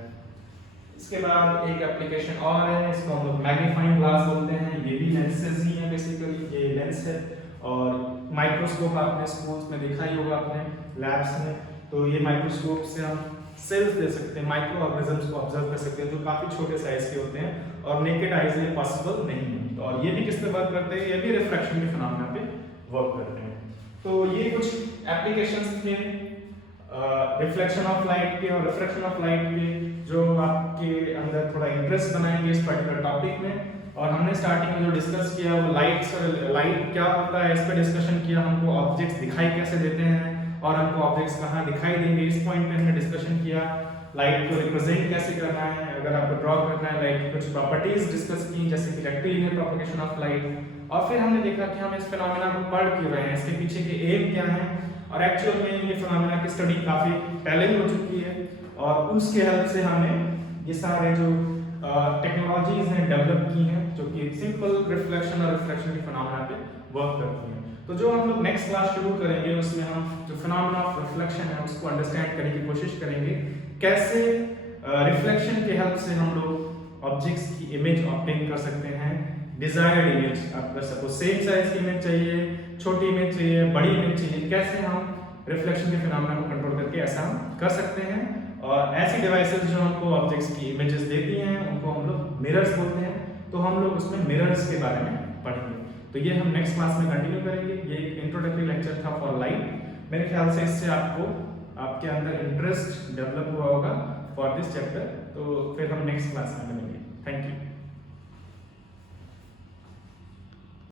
इसके बाद एक एप्लीकेशन और है, इसको हम लोग मैग्नीफाइंग ग्लास बोलते हैं। ये भी लेंसेज ही है बेसिकली, ये लेंस है। और माइक्रोस्कोप आपने स्कूल्स में देखा ही होगा अपने लैब्स में, तो ये माइक्रोस्कोप से हम सेल्स दे सकते हैं, माइक्रो ऑर्गेनिजम्स को ऑब्जर्व कर सकते हैं जो काफी छोटे साइज के होते हैं और नेकेड आईज में पॉसिबल नहीं है। तो और ये भी किस पे वर्क करते हैं, ये भी रिफ्रैक्शन के फिनोमेना पे वर्क करते हैं। तो ये कुछ एप्लीकेशंस थे रिफ्लेक्शन ऑफ लाइट के और रिफ्रैक्शन ऑफ लाइट के, जो आपके अंदर थोड़ा इंटरेस्ट बनाएंगे इस पर्टिकुलर टॉपिक में। और हमने स्टार्टिंग में जो डिस्कस किया वो लाइट क्या होता है इस पर डिस्कशन किया, हमको ऑब्जेक्ट्स दिखाई कैसे देते हैं और हमको ऑब्जेक्ट्स कहाँ दिखाई देंगे, इस पॉइंट पे हमने डिस्कशन किया। लाइट को रिप्रेजेंट कैसे करना है, अगर आपको ड्रॉ करना है लाइट की कुछ प्रॉपर्टीज डिस्कस की जैसे कि रेक्टिलिनियर प्रोपगेशन ऑफ लाइट। और फिर हमने देखा कि हम इस फिनोमेना को पढ़ क्यों रहे हैं, इसके पीछे के एम क्या है, और एक्चुअल में ये फिनोमेना की स्टडी काफी पहले ही हो चुकी है और उसके हेल्प से हमने ये सारे जो टेक्नोलॉजीज हैं डेवलप की हैं जो कि सिंपल रिफ्लेक्शन और रिफ्रैक्शन के फिनोमेना पे वर्क करती हैं। तो जो हम लोग नेक्स्ट क्लास शुरू करेंगे उसमें हम जो फिनोमेना ऑफ रिफ्लेक्शन है उसको अंडरस्टैंड करने की कोशिश करेंगे, कैसे रिफ्लेक्शन के हेल्प से हम लोग ऑब्जेक्ट्स की इमेज ऑब्टेन कर सकते हैं, डिजायर्ड इमेज। अगर सपोज सेम साइज की इमेज चाहिए, छोटी इमेज चाहिए, बड़ी इमेज चाहिए, कैसे हम रिफ्लेक्शन के फिनोमेना को कंट्रोल करके ऐसा हम कर सकते हैं। और ऐसी डिवाइसेस जो हमको ऑब्जेक्ट्स की इमेजेस देती हैं उनको हम लोग मिरर्स बोलते हैं, तो हम लोग उसमें मिरर्स के बारे में पढ़ेंगे। तो ये हम नेक्स्ट क्लास में कंटिन्यू करेंगे। ये एक इंट्रोडक्टरी लेक्चर था फॉर लाइट। मेरे ख्याल से इससे आपको आपके अंदर इंटरेस्ट डेवलप हुआ होगा फॉर दिस चैप्टर। तो फिर हम नेक्स्ट क्लास में मिलेंगे। Thank you.